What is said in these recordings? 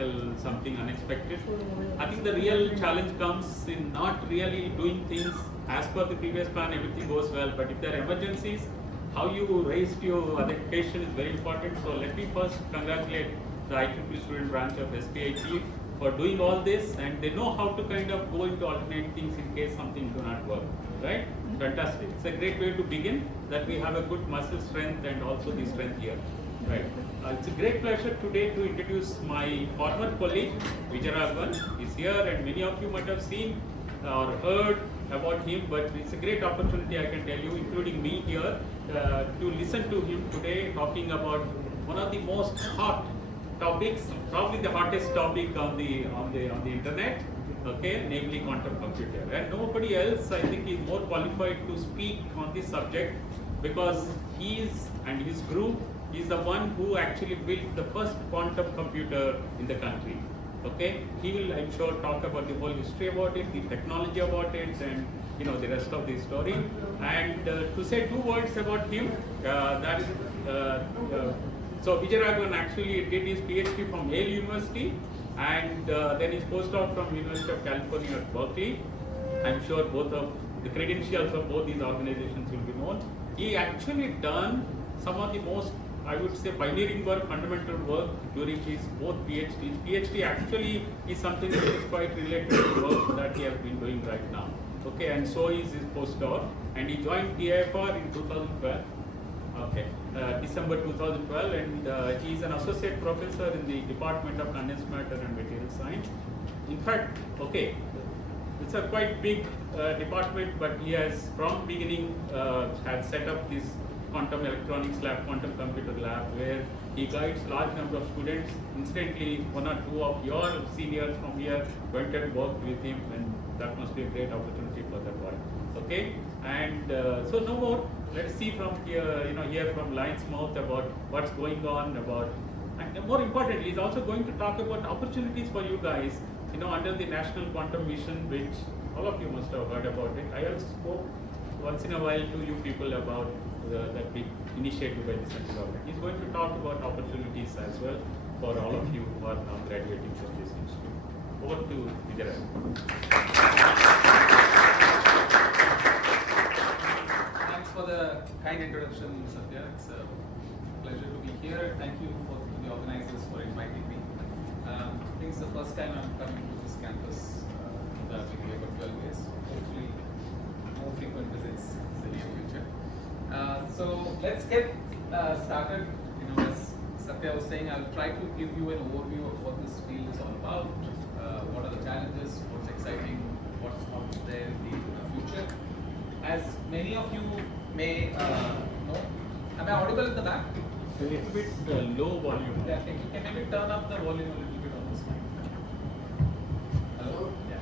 tackle something unexpected. I think the real challenge comes in not really doing things as per the previous plan, everything goes well, but if there are emergencies, how you raised your education is very important. So let me first congratulate the IEEE student branch of S.P.I.T for doing all this, and they know how to kind of go into alternate things in case something do not work, right? Fantastic. It's a great way to begin, that we have a good muscle strength and also the strength here, right? It's a great pleasure today to introduce my former colleague, Vijayaraghavan. He's here, and many of you might have seen or heard about him, but it's a great opportunity, I can tell you, including me here, to listen to him today talking about one of the most hot topics, probably the hottest topic on the internet, okay, namely quantum computer. And nobody else, I think, is more qualified to speak on this subject, because he is, and his group is the one who actually built the first quantum computer in the country. Okay, he will, I'm sure, talk about the whole history about it, the technology about it, and the rest of the story. And to say two words about him, that is. So Vijayaraghavan actually did his PhD from Yale University, and then his postdoc from University of California at Berkeley. I'm sure both of the credentials of both these organizations will be known. He actually done some of the most, I would say, pioneering work, fundamental work during his both PhDs. PhD actually is something that is quite related to the work that he has been doing right now. Okay, and so is his postdoc, and he joined TIFR in 2012. Okay, December 2012, and he is an associate professor in the Department of Condensed Matter and Material Science. In fact, okay, it's a quite big department, but he has from beginning had set up this quantum electronics lab, quantum computer lab, where he guides large number of students. Incidentally, one or two of your seniors from here went and worked with him, and that must be a great opportunity for the boy. Okay, and so no more. Let's see from here, hear from lion's mouth about what's going on, and more importantly, he's also going to talk about opportunities for you guys, under the National Quantum Mission, which all of you must have heard about it. I also spoke once in a while to you people about that big initiative by the central government. He's going to talk about opportunities as well for all of you who are now graduating from this institute. Over to Vijayaraghavan. Thanks for the kind introduction, Satya. It's a pleasure to be here. Thank you to the organizers for inviting me. I think it's the first time I'm coming to this campus. I've been here for 12 years. Hopefully, more frequent visits in the near future. So let's get started. As Satya was saying, I'll try to give you an overview of what this field is all about, what are the challenges, what's exciting, what's out there in the future. As many of you may know, am I audible in the back? A little bit low volume. Yeah, can you maybe turn up the volume a little bit on this mic? Hello? Yeah.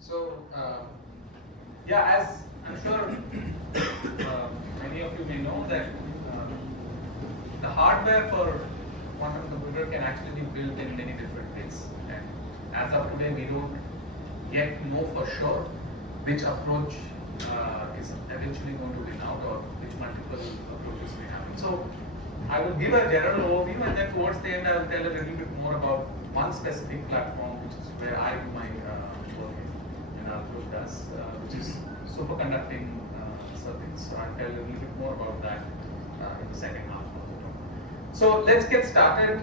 So, as I'm sure many of you may know that the hardware for quantum computer can actually be built in many different ways. And as of today, we don't yet know for sure which approach is eventually going to win out, or which multiple approaches we have. So, I will give a general overview, and then towards the end, I will tell a little bit more about one specific platform, which is where I do my work in our group does, which is superconducting circuits. So I'll tell a little bit more about that in the second half of the talk. So let's get started.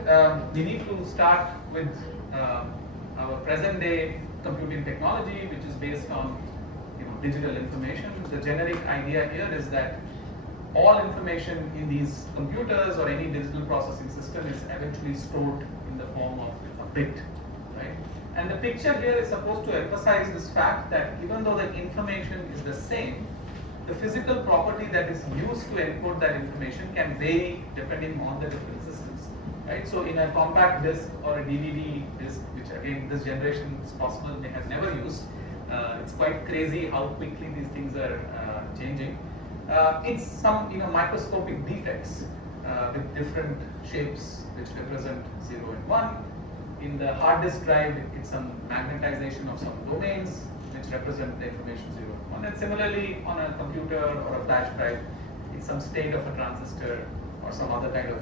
We need to start with our present day computing technology, which is based on digital information. The generic idea here is that all information in these computers or any digital processing system is eventually stored in the form of a bit, right? And the picture here is supposed to emphasize this fact that even though the information is the same, the physical property that is used to encode that information can vary depending on the different systems, right? So in a compact disk or a DVD disk, which again this generation is possible, they have never used, it's quite crazy how quickly these things are changing. It's some microscopic defects with different shapes which represent 0 and 1. In the hard disk drive, it's some magnetization of some domains which represent the information 0 and 1. And similarly, on a computer or a flash drive, it's some state of a transistor or some other kind of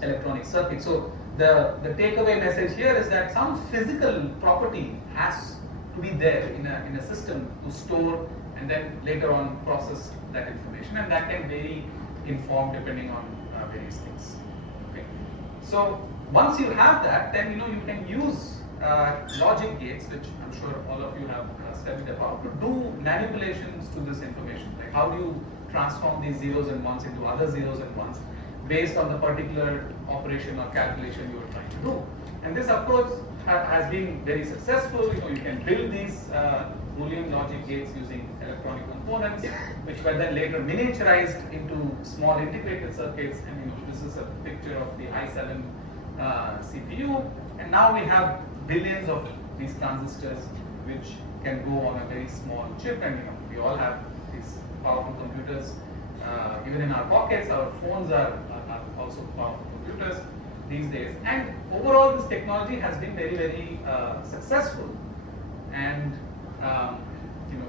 electronic circuit. So the takeaway message here is that some physical property has to be there in a system to store and then later on process that information, and that can vary in form depending on various things. Okay. So once you have that, then you can use logic gates, which I'm sure all of you have studied about, to do manipulations to this information. Like how do you transform these zeros and ones into other zeros and ones based on the particular operation or calculation you are trying to do. And this, of course, has been very successful. You can build these Boolean logic gates using electronic components, which were then later miniaturized into small integrated circuits. And this is a picture of the i7 CPU. And now we have billions of these transistors, which can go on a very small chip. And we all have these powerful computers. Even in our pockets, our phones are also powerful computers these days. And overall, this technology has been very, very successful. And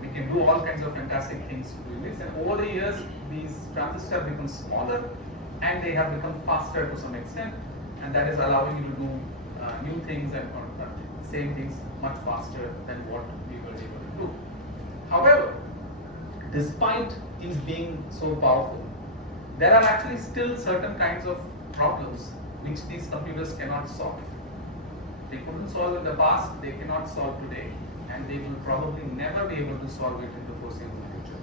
we can do all kinds of fantastic things doing this. And over the years, these transistors have become smaller and they have become faster to some extent. And that is allowing you to do new things and same things much faster than what we were able to do. However, despite these being so powerful, there are actually still certain kinds of problems which these computers cannot solve. They couldn't solve in the past, they cannot solve today, and they will probably never be able to solve it in the foreseeable future.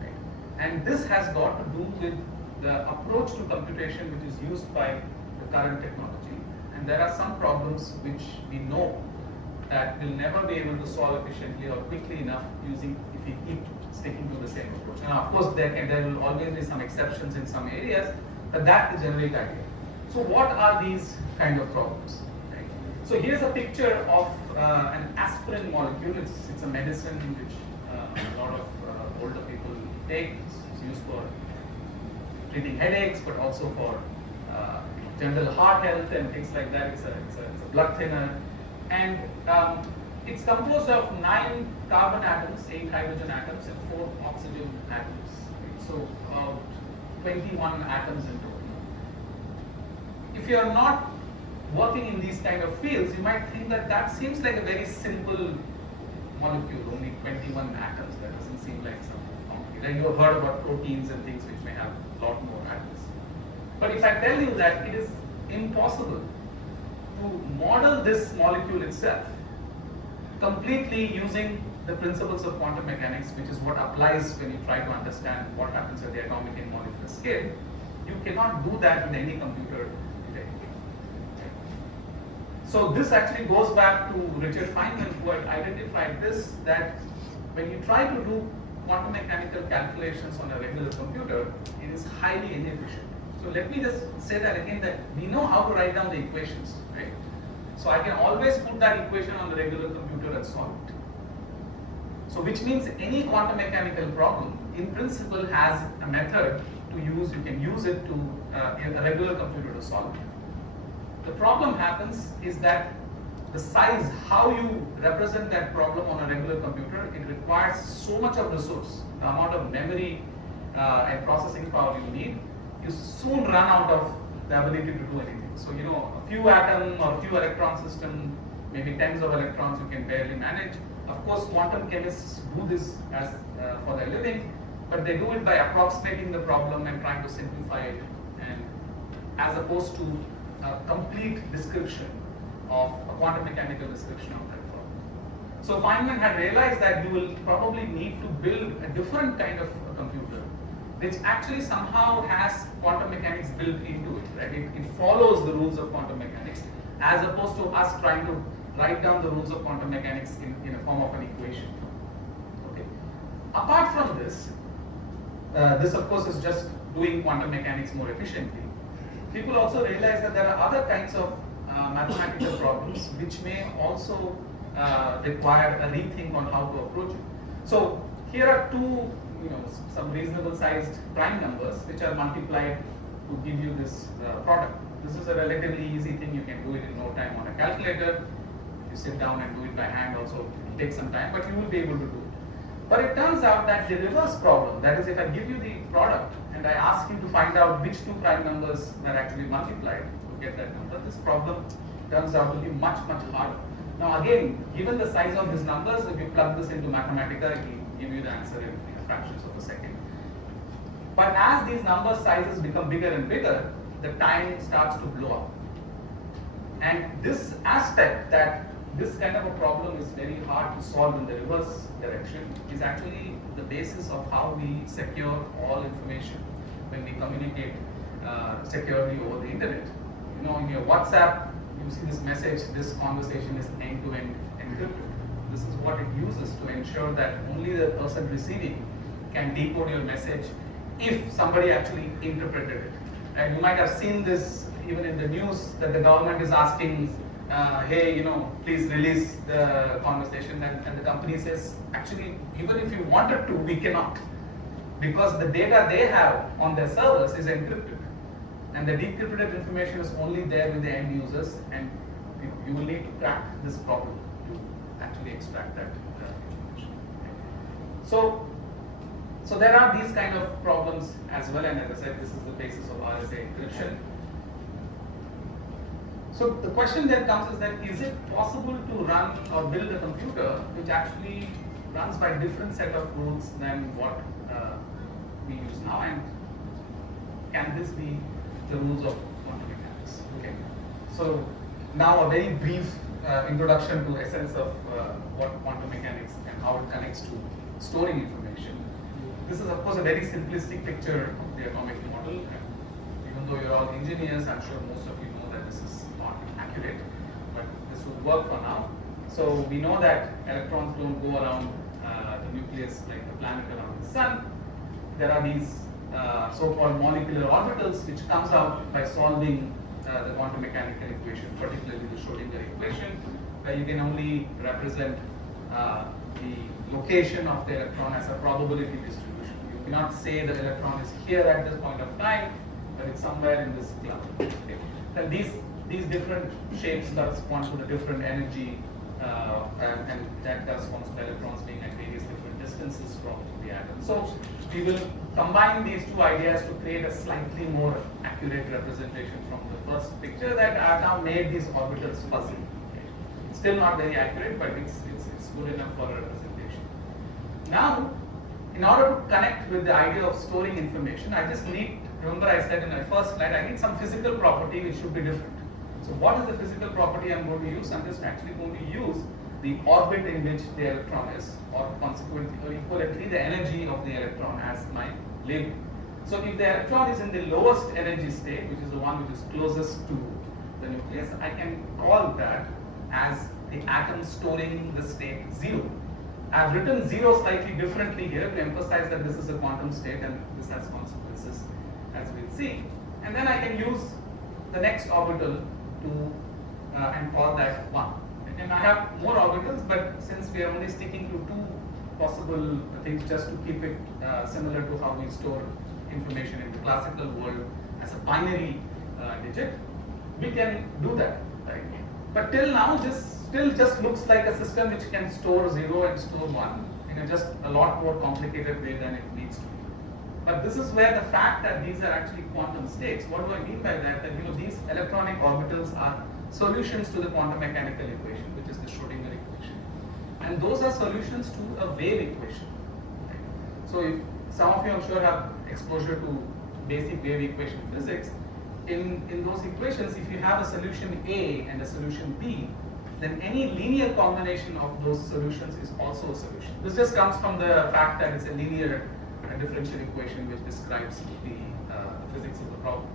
Right? And this has got to do with the approach to computation which is used by the current technology. And there are some problems which we know that will never be able to solve efficiently or quickly enough if we keep sticking to the same approach. Now, of course, there will always be some exceptions in some areas, but that's the generic idea. So what are these kind of problems? Right? So here's a picture of an aspirin molecule. It's a medicine which a lot of older people take. It's used for treating headaches, but also for general heart health and things like that. It's a blood thinner. And it's composed of 9 carbon atoms, 8 hydrogen atoms, and 4 oxygen atoms. So 21 atoms in total. If you are not working in these kind of fields, you might think that seems like a very simple molecule, only 21 atoms. That doesn't seem like something complicated. You have heard about proteins and things which may have a lot more atoms. But if I tell you that it is impossible to model this molecule itself completely using the principles of quantum mechanics, which is what applies when you try to understand what happens at the atomic and molecular scale, you cannot do that with any computer today. So this actually goes back to Richard Feynman, who had identified this, that when you try to do quantum mechanical calculations on a regular computer, it is highly inefficient. So let me just say that again, that we know how to write down the equations, right? So I can always put that equation on the regular computer and solve it. So which means any quantum mechanical problem, in principle, has a method to use. You can use it to a regular computer to solve it. The problem happens is that the size, how you represent that problem on a regular computer, it requires so much of resource, the amount of memory and processing power you need. You soon run out of the ability to do anything. So, a few atom or a few electron system, maybe tens of electrons you can barely manage. Of course, quantum chemists do this as for their living, but they do it by approximating the problem and trying to simplify it, and as opposed to a complete description of a quantum mechanical description of that problem. So Feynman had realized that you will probably need to build a different kind of a computer, which actually somehow has quantum mechanics built into it, right? It follows the rules of quantum mechanics, as opposed to us trying to write down the rules of quantum mechanics in a form of an equation. Okay. Apart from this, this of course is just doing quantum mechanics more efficiently. People also realize that there are other kinds of mathematical problems which may also require a rethink on how to approach it. So here are two, some reasonable sized prime numbers which are multiplied to give you this product. This This is a relatively easy thing. You can do it in no time on a calculator. You sit down and do it by hand also, it will take some time, but you will be able to do it. But it turns out that the reverse problem, that is, if I give you the product and I ask you to find out which two prime numbers were actually multiplied to get that number, this problem turns out to be much, much harder. Now again, given the size of these numbers, if you plug this into Mathematica, it will give you the answer in fractions of a second. But as these number sizes become bigger and bigger, the time starts to blow up. And this aspect, that this kind of a problem is very hard to solve in the reverse direction, is actually the basis of how we secure all information when we communicate securely over the internet. You know, in your WhatsApp, you see this message, this conversation is end-to-end encrypted. This is what it uses to ensure that only the person receiving can decode your message if somebody actually interpreted it. And you might have seen this even in the news, that the government is asking, hey, you know, please release the conversation, and the company says, actually, even if you wanted to, we cannot, because the data they have on their servers is encrypted, and the decrypted information is only there with the end users, and you will need to crack this problem to actually extract that information. So there are these kind of problems as well, and as I said, this is the basis of RSA encryption. So the question then comes is that, is it possible to run or build a computer which actually runs by different set of rules than what we use now, and can this be the rules of quantum mechanics? Okay. So now a very brief introduction to essence of what quantum mechanics and how it connects to storing information. This is of course a very simplistic picture of the atomic model, and even though you're all engineers, I'm sure most of you know that this is not accurate, but this will work for now. So we know that electrons don't go around the nucleus like the planet around the sun. There are these so-called molecular orbitals which comes out by solving the quantum mechanical equation, particularly the Schrodinger equation, where you can only represent the location of the electron as a probability distribution. You cannot say the electron is here at this point of time, but it's somewhere in this cloud. Okay. And these different shapes correspond to the different energy, and that corresponds to the electrons being at various different distances from the atom. So we will combine these two ideas to create a slightly more accurate representation from the first picture that I have now made these orbitals fuzzy. Okay. Still not very accurate, but it's good enough for a representation. Now, in order to connect with the idea of storing information, I just need, remember I said in my first slide, I need some physical property which should be different. So what is the physical property I'm going to use? I'm just actually going to use the orbit in which the electron is, or consequently, or equivalently, the energy of the electron as my label. So if the electron is in the lowest energy state, which is the one which is closest to the nucleus, I can call that as the atom storing the state 0. I've written 0 slightly differently here to emphasize that this is a quantum state and this has consequences, as we'll see. And then I can use the next orbital to and call that 1. And I have more orbitals, but since we are only sticking to 2 possible things just to keep it similar to how we store information in the classical world as a binary digit, we can do that, right? But till now, this still just looks like a system which can store 0 and store 1 in a just a lot more complicated way than it needs to be. But this is where the fact that these are actually quantum states. What do I mean by that? That these electronic orbitals are solutions to the quantum mechanical equation, which is the Schrodinger equation, and those are solutions to a wave equation. Right? So, if some of you, I'm sure, have exposure to basic wave equation physics, in those equations, if you have a solution A and a solution B, then any linear combination of those solutions is also a solution. This just comes from the fact that it's a linear differential equation which describes the physics of the problem.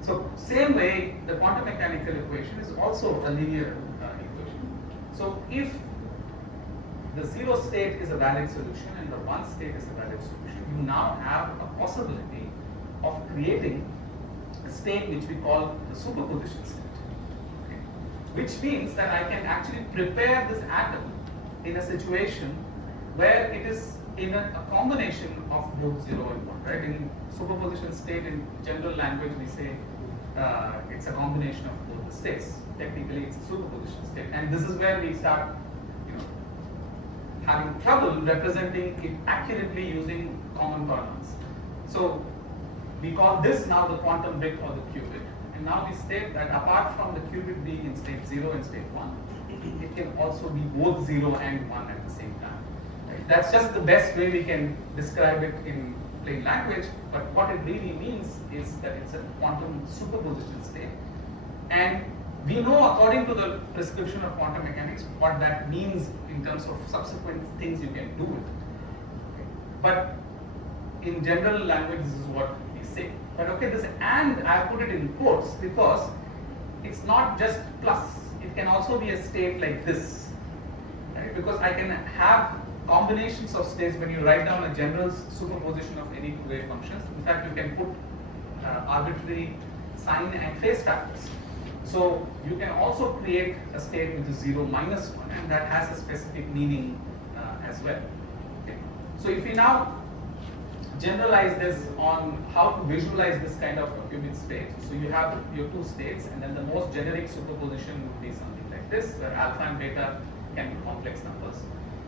So same way, the quantum mechanical equation is also a linear equation. So if the 0 state is a valid solution and the 1 state is a valid solution, you now have a possibility of creating a state which we call the superposition state. Okay. Which means that I can actually prepare this atom in a situation where it is in a combination of both 0 and 1, right? In superposition state, in general language, we say it's a combination of both the states. Technically, it's a superposition state, and this is where we start, you know, having trouble representing it accurately using common parlance. So we call this now the quantum bit or the qubit, and now we state that apart from the qubit being in state 0 and state 1, it can also be both 0 and 1 at the same time. Right? That's just the best way we can describe it in plain language, but what it really means is that it's a quantum superposition state. And we know, according to the prescription of quantum mechanics, what that means in terms of subsequent things you can do with it. Okay. But in general language, this is what we say. But okay, this and I put it in quotes because it's not just plus, it can also be a state like this. Right? Because I can have combinations of states when you write down a general superposition of any two-way functions. In fact, you can put arbitrary sign and phase factors. So you can also create a state which is 0 minus 1, and that has a specific meaning as well. Okay. So if we now generalize this on how to visualize this kind of a qubit state, so you have your two states, and then the most generic superposition would be something like this, where alpha and beta can be complex numbers.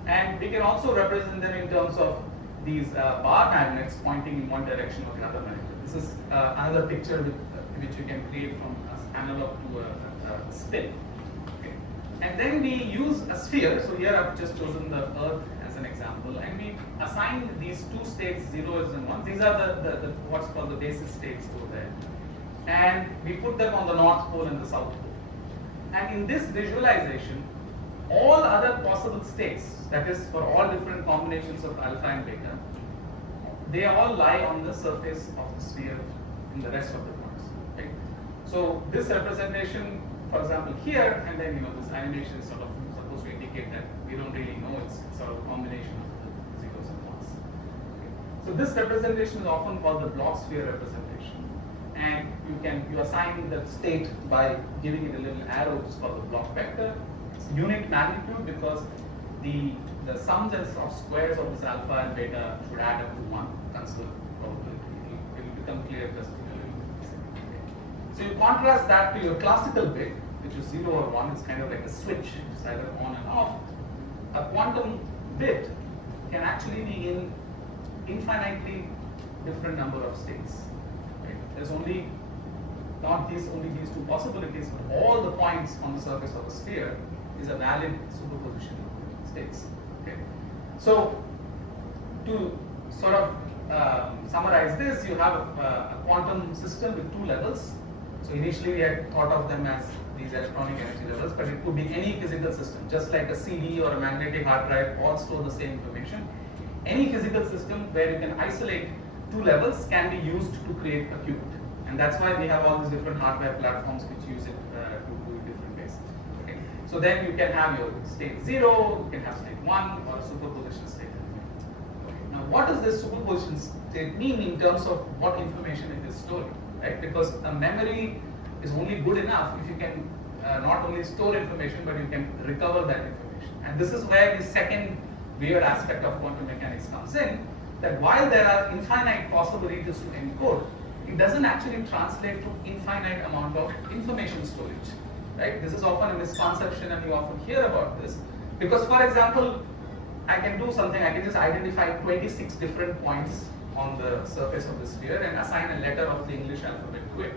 And we can also represent them in terms of these bar magnets pointing in one direction or the other magnet. This is another picture which you can create from analog to a spin. Okay. And then we use a sphere. So here I've just chosen the Earth as an example, and we assign these two states, 0s and 1s. These are the what's called the basis states over there. And we put them on the North Pole and the South Pole. And in this visualization, all other possible states, that is for all different combinations of alpha and beta, they all lie on the surface of the sphere in the rest of the points. Right? So this representation, for example, here, and then this animation is sort of supposed to indicate that we don't really know, it's sort of a combination of the zeros and ones. Okay. So this representation is often called the block sphere representation, and you assign the state by giving it a little arrow, which is called the block vector. It's unit magnitude because the sums of squares of this alpha and beta should add up to 1. Consider probability. It will become clear just in a little bit. So you contrast that to your classical bit, which is 0 or 1. It's kind of like a switch. It's either on and off. A quantum bit can actually be in infinitely different number of states. Right? There's only these two possibilities, but all the points on the surface of a sphere is a valid superposition of states. Okay. So to sort of summarize this, you have a quantum system with two levels. So initially we had thought of them as these electronic energy levels, but it could be any physical system, just like a CD or a magnetic hard drive, all store the same information. Any physical system where you can isolate two levels can be used to create a qubit. And that's why we have all these different hardware platforms which use it to do it different ways. Okay. So then you can have your state 0, you can have state 1, or a superposition state. Okay. Now what does this superposition state mean in terms of what information it is storing? Right? Because a memory is only good enough if you can not only store information, but you can recover that information. And this is where the second weird aspect of quantum mechanics comes in, that while there are infinite possibilities to encode, it doesn't actually translate to infinite amount of information storage. Right? This is often a misconception, and you often hear about this. Because, for example, I can do something, I can just identify 26 different points on the surface of the sphere and assign a letter of the English alphabet to it.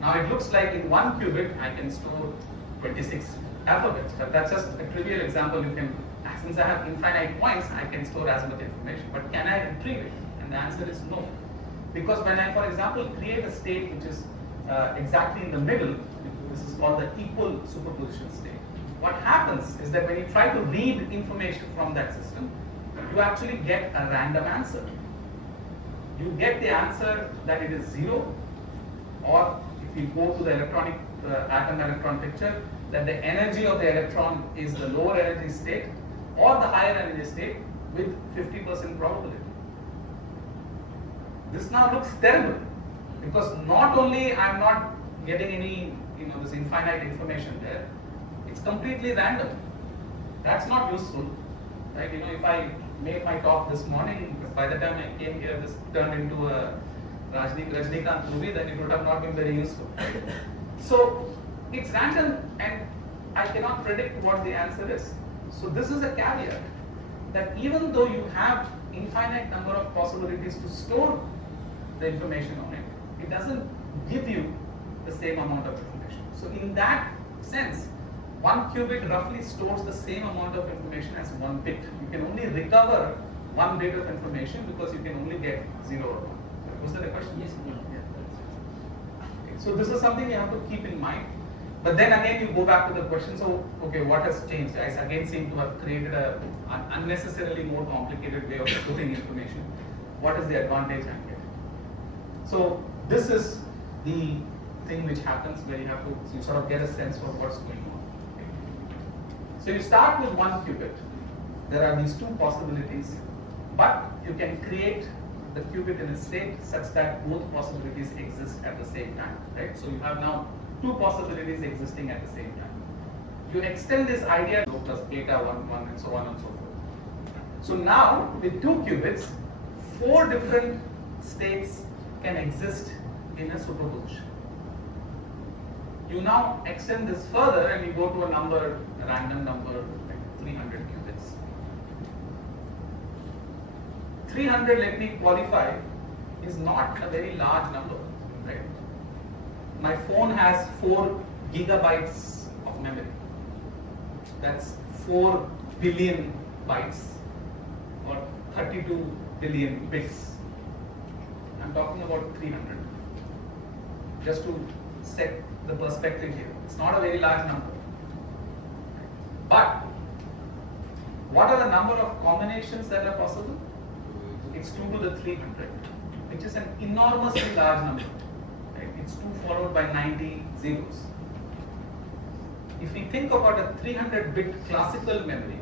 Now it looks like in one qubit I can store 26 alphabets, but that's just a trivial example. Since I have infinite points, I can store as much information, but can I retrieve it? And the answer is no. Because when I, for example, create a state which is exactly in the middle, this is called the equal superposition state. What happens is that when you try to read information from that system, you actually get a random answer. You get the answer that it is 0, or if you go to the electronic atom electron picture, that the energy of the electron is the lower energy state or the higher energy state with 50% probability. This now looks terrible because not only I'm not getting any this infinite information there, it's completely random. That's not useful, right? If I made my talk this morning, by the time I came here, this turned into a Rajnikant movie, then it would have not been very useful. So it's random and I cannot predict what the answer is. So this is a caveat that even though you have infinite number of possibilities to store the information on it, it doesn't give you the same amount of information. So in that sense, 1 qubit roughly stores the same amount of information as 1 bit. You can only recover 1 bit of information because you can only get 0 or 1. Was that a question? Yes. Okay, so this is something you have to keep in mind. But then again, you go back to the question, so, okay, what has changed? I again seem to have created an unnecessarily more complicated way of storing information. What is the advantage I'm getting? So this is the thing which happens where you have to you sort of get a sense for what's going on. Okay. So you start with 1 qubit. There are these 2 possibilities, but you can create the qubit in a state such that both possibilities exist at the same time, right? So you have now 2 possibilities existing at the same time. You extend this idea plus beta 1, 1 and so on and so forth. So now with 2 qubits, 4 different states can exist in a superposition. You now extend this further and you go to a random number like 300 qubits. 300, let me qualify, is not a very large number, right? My phone has 4 gigabytes of memory. That's 4 billion bytes or 32 billion bits. I'm talking about 300. Just to set the perspective here. It's not a very large number. But what are the number of combinations that are possible? It's 2 to the 300, which is an enormously large number. Right? It's 2 followed by 90 zeros. If we think about a 300-bit classical memory,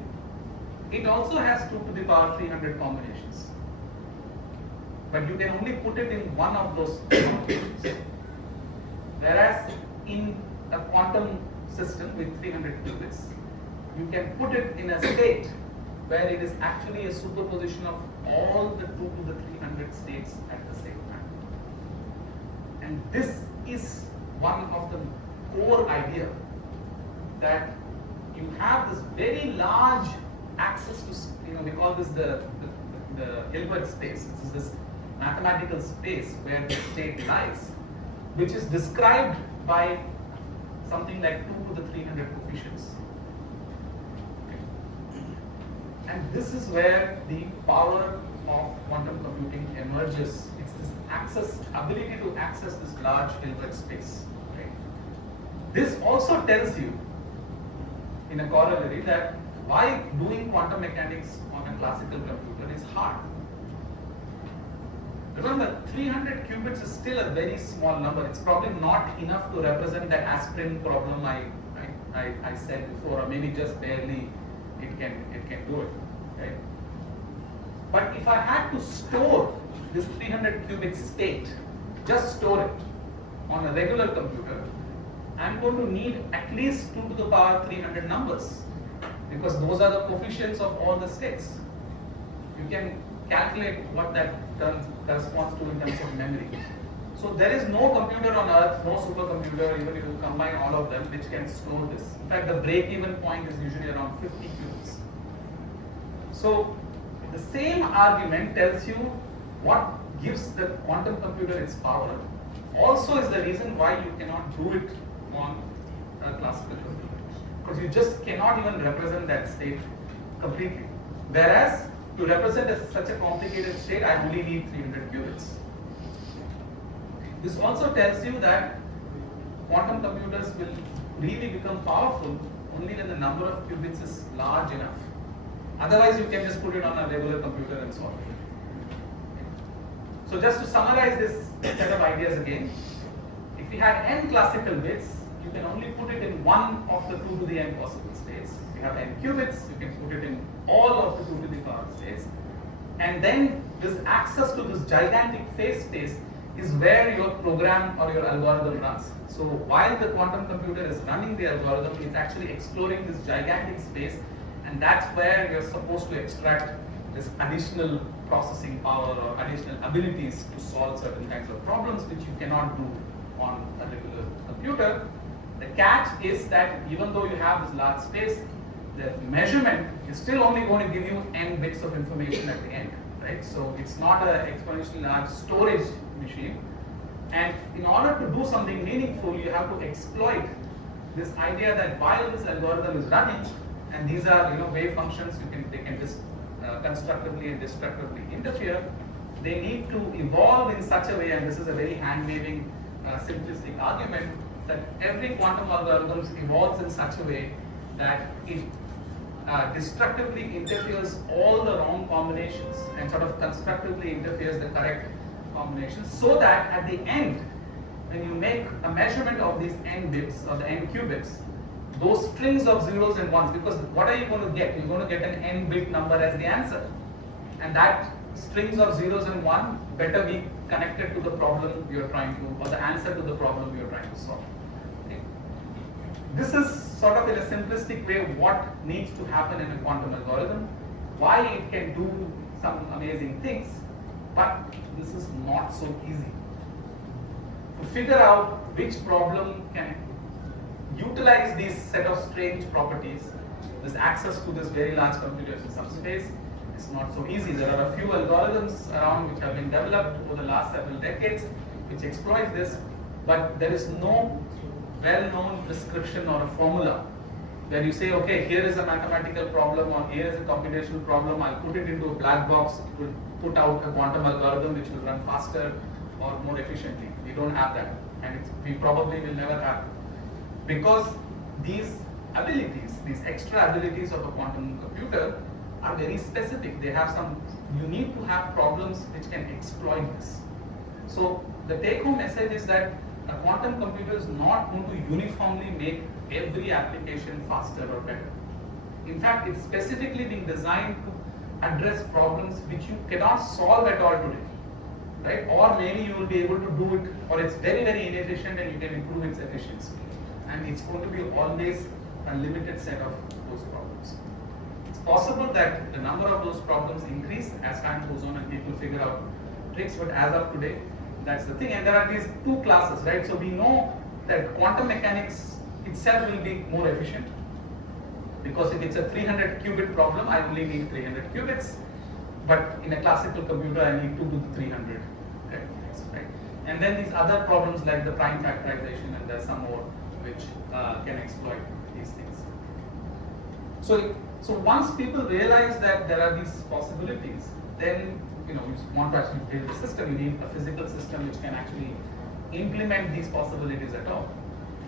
it also has 2 to the power 300 combinations. But you can only put it in one of those combinations. Whereas in a quantum system with 300 qubits, you can put it in a state where it is actually a superposition of all the 2 to the 300 states at the same time. And this is one of the core idea that you have this very large access to, we call this the Hilbert space. This is this mathematical space where the state lies, which is described by something like 2 to the 300 coefficients. And this is where the power of quantum computing emerges. It's this ability to access this large Hilbert space. Right? This also tells you, in a corollary, that why doing quantum mechanics on a classical computer is hard. Remember, 300 qubits is still a very small number. It's probably not enough to represent the aspirin problem I said before, or maybe just barely it can do it. Right? But if I had to store this 300 qubit state, just store it on a regular computer, I'm going to need at least 2 to the power 300 numbers, because those are the coefficients of all the states. You can calculate what that corresponds to in terms of memory. So there is no computer on earth, no supercomputer, even if you combine all of them, which can store this. In fact, the break-even point is usually around 50 qubits. So the same argument tells you what gives the quantum computer its power. Also is the reason why you cannot do it on a classical computer, because you just cannot even represent that state completely. Whereas to represent such a complicated state, I only need 300 qubits. This also tells you that quantum computers will really become powerful only when the number of qubits is large enough. Otherwise, you can just put it on a regular computer and solve it. So just to summarize this set of ideas again, if we had n classical bits, you can only put it in one of the 2 to the n possible states. If you have n qubits, you can put it in all of the 2 to the power states. And then this access to this gigantic phase space is where your program or your algorithm runs. So while the quantum computer is running the algorithm, it's actually exploring this gigantic space, and that's where you're supposed to extract this additional processing power or additional abilities to solve certain kinds of problems which you cannot do on a regular computer. The catch is that even though you have this large space, the measurement is still only going to give you n bits of information at the end, right? So it's not an exponentially large storage machine. And in order to do something meaningful, you have to exploit this idea that while this algorithm is running, and these are wave functions, they can constructively and destructively interfere. They need to evolve in such a way, and this is a very hand-waving, simplistic argument, that every quantum algorithm evolves in such a way that it destructively interferes all the wrong combinations and sort of constructively interferes the correct combinations, so that at the end, when you make a measurement of these n bits or the n qubits, those strings of zeros and ones, because what are you going to get? You're going to get an n bit number as the answer, and that strings of zeros and one better be connected to the problem you're trying to, or the answer to the problem you're trying to solve. Okay. This is sort of in a simplistic way what needs to happen in a quantum algorithm, why it can do some amazing things, but this is not so easy. To figure out which problem can utilize these set of strange properties, this access to this very large computers in some space, is not so easy. There are a few algorithms around which have been developed over the last several decades which exploit this, but there is no well-known prescription or a formula where you say, okay, here is a mathematical problem or here is a computational problem, I'll put it into a black box, it will put out a quantum algorithm which will run faster or more efficiently. We don't have that, and we probably will never have it. Because these abilities, these extra abilities of a quantum computer are very specific. They have you need to have problems which can exploit this. So the take-home message is that a quantum computer is not going to uniformly make every application faster or better. In fact, it's specifically being designed to address problems which you cannot solve at all today, right? Or maybe you will be able to do it, or it's very, very inefficient and you can improve its efficiency. And it's going to be always a limited set of those problems. It's possible that the number of those problems increase as time goes on and people figure out tricks, but as of today, that's the thing. And there are these two classes, right? So we know that quantum mechanics itself will be more efficient, because if it's a 300 qubit problem, I only need 300 qubits, but in a classical computer, I need 2 to the 300, right? And then these other problems like the prime factorization, and there's some more which can exploit these things. So once people realize that there are these possibilities, then you want to actually build a system. You need a physical system which can actually implement these possibilities at all.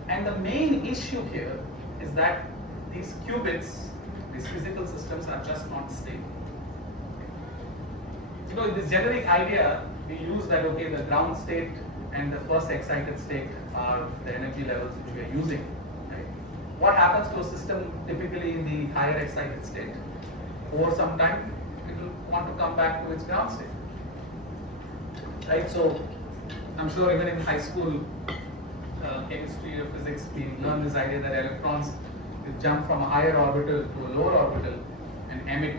And the main issue here is that these qubits, these physical systems, are just not stable. This generic idea we use that the ground state and the first excited state are the energy levels which we are using. Right? What happens to a system typically in the higher excited state? Over some time, it will want to come back to its ground state. Right? So I'm sure even in high school chemistry or physics, we learn this idea that electrons will jump from a higher orbital to a lower orbital and emit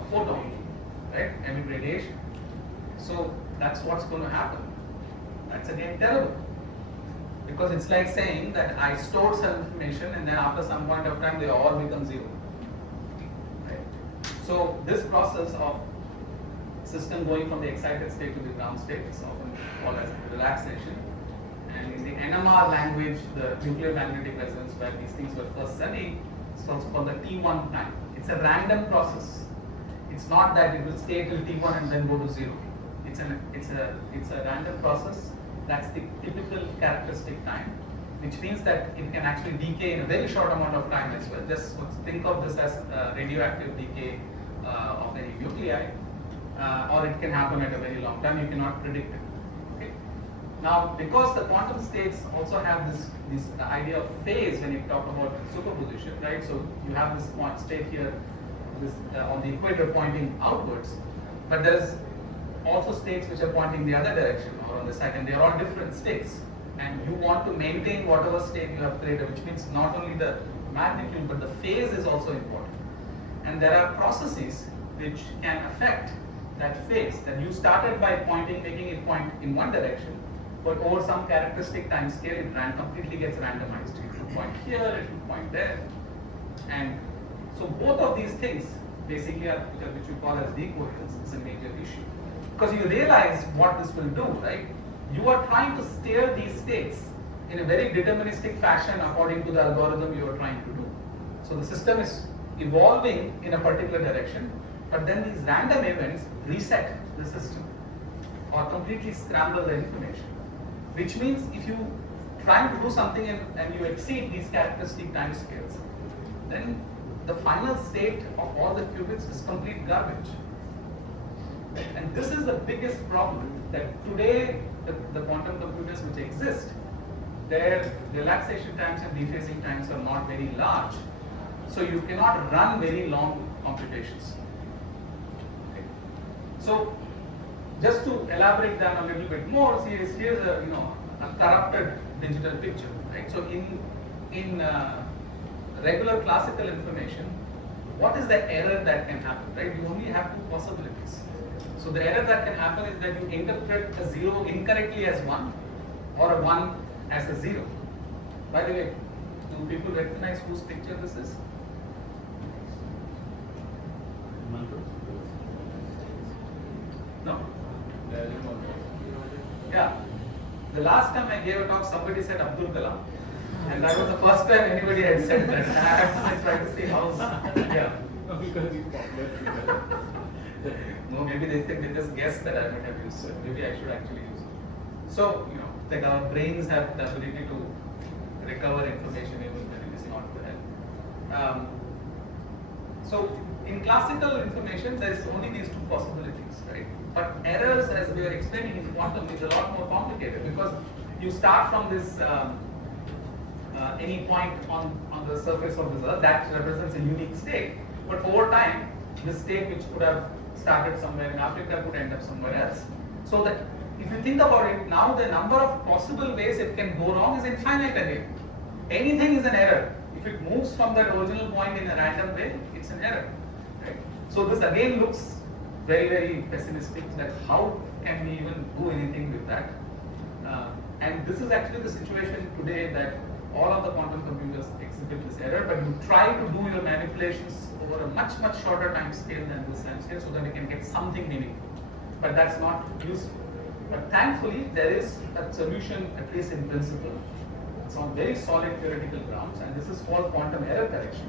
a photon, right? Emit radiation. So that's what's going to happen. That's again terrible, because it's like saying that I stored some information and then after some point of time they all become zero. Right? So this process of system going from the excited state to the ground state is often called as relaxation. And in the NMR language, the nuclear magnetic resonance, where these things were first studied, it's also called the T1 time. It's a random process. It's not that it will stay till T1 and then go to zero. It's a random process. That's the typical characteristic time, which means that it can actually decay in a very short amount of time as well. Just think of this as radioactive decay of any nuclei, or it can happen at a very long time. You cannot predict it. Okay. Now, because the quantum states also have this idea of phase when you talk about superposition, right? So you have this point state here, this on the equator pointing outwards, but there's also states which are pointing the other direction or on the side, and they are all different states. And you want to maintain whatever state you have created, which means not only the magnitude but the phase is also important. And there are processes which can affect that phase that you started by making it point in one direction, but over some characteristic time scale, it completely gets randomized. It will point here, it will point there. And so both of these things basically are, which we call as decoherence, is a major issue. Because you realize what this will do, right? You are trying to steer these states in a very deterministic fashion according to the algorithm you are trying to do. So the system is evolving in a particular direction, but then these random events reset the system or completely scramble the information. Which means if you try to do something and you exceed these characteristic time scales, then the final state of all the qubits is complete garbage. And this is the biggest problem, that today the quantum computers which exist, their relaxation times and dephasing times are not very large. So you cannot run very long computations. Okay. So just to elaborate that a little bit more, here's a corrupted digital picture, right? So in regular classical information, what is the error that can happen, right? You only have two possibilities. So the error that can happen is that you interpret a 0 incorrectly as 1 or a 1 as a 0. By the way, do people recognize whose picture this is? No? Yeah. The last time I gave a talk, somebody said Abdul Kalam. And that was the first time anybody had said that. I tried to see how. Yeah. Because he's popular. No, maybe they think they just guessed that I might have used it. Maybe I should actually use it. So, like our brains have the ability to recover information even when it is not there. So, in classical information, there is only these two possibilities, right? But errors, as we are explaining in quantum, is a lot more complicated because you start from this any point on the surface of this earth that represents a unique state. But over time, this state which could have started somewhere in Africa could end up somewhere else. So that if you think about it, now the number of possible ways it can go wrong is infinite again. Anything is an error. If it moves from that original point in a random way, it's an error. Right? So this again looks very, very pessimistic, that how can we even do anything with that? And this is actually the situation today, that all of the quantum computers exhibit this error, but you try to do your manipulations over a much, much shorter time scale than this time scale so that you can get something meaningful. But that's not useful. But thankfully, there is a solution, at least in principle. It's on very solid theoretical grounds, and this is called quantum error correction,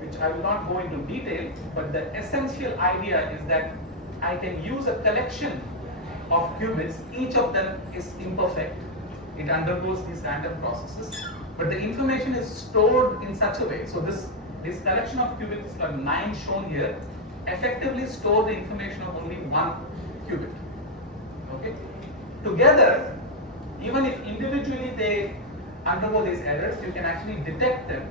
which I will not go into detail, but the essential idea is that I can use a collection of qubits. Each of them is imperfect. It undergoes these random processes, but the information is stored in such a way. So this collection of qubits, 9 shown here, effectively store the information of only one qubit. Okay. Together, even if individually they undergo these errors, you can actually detect them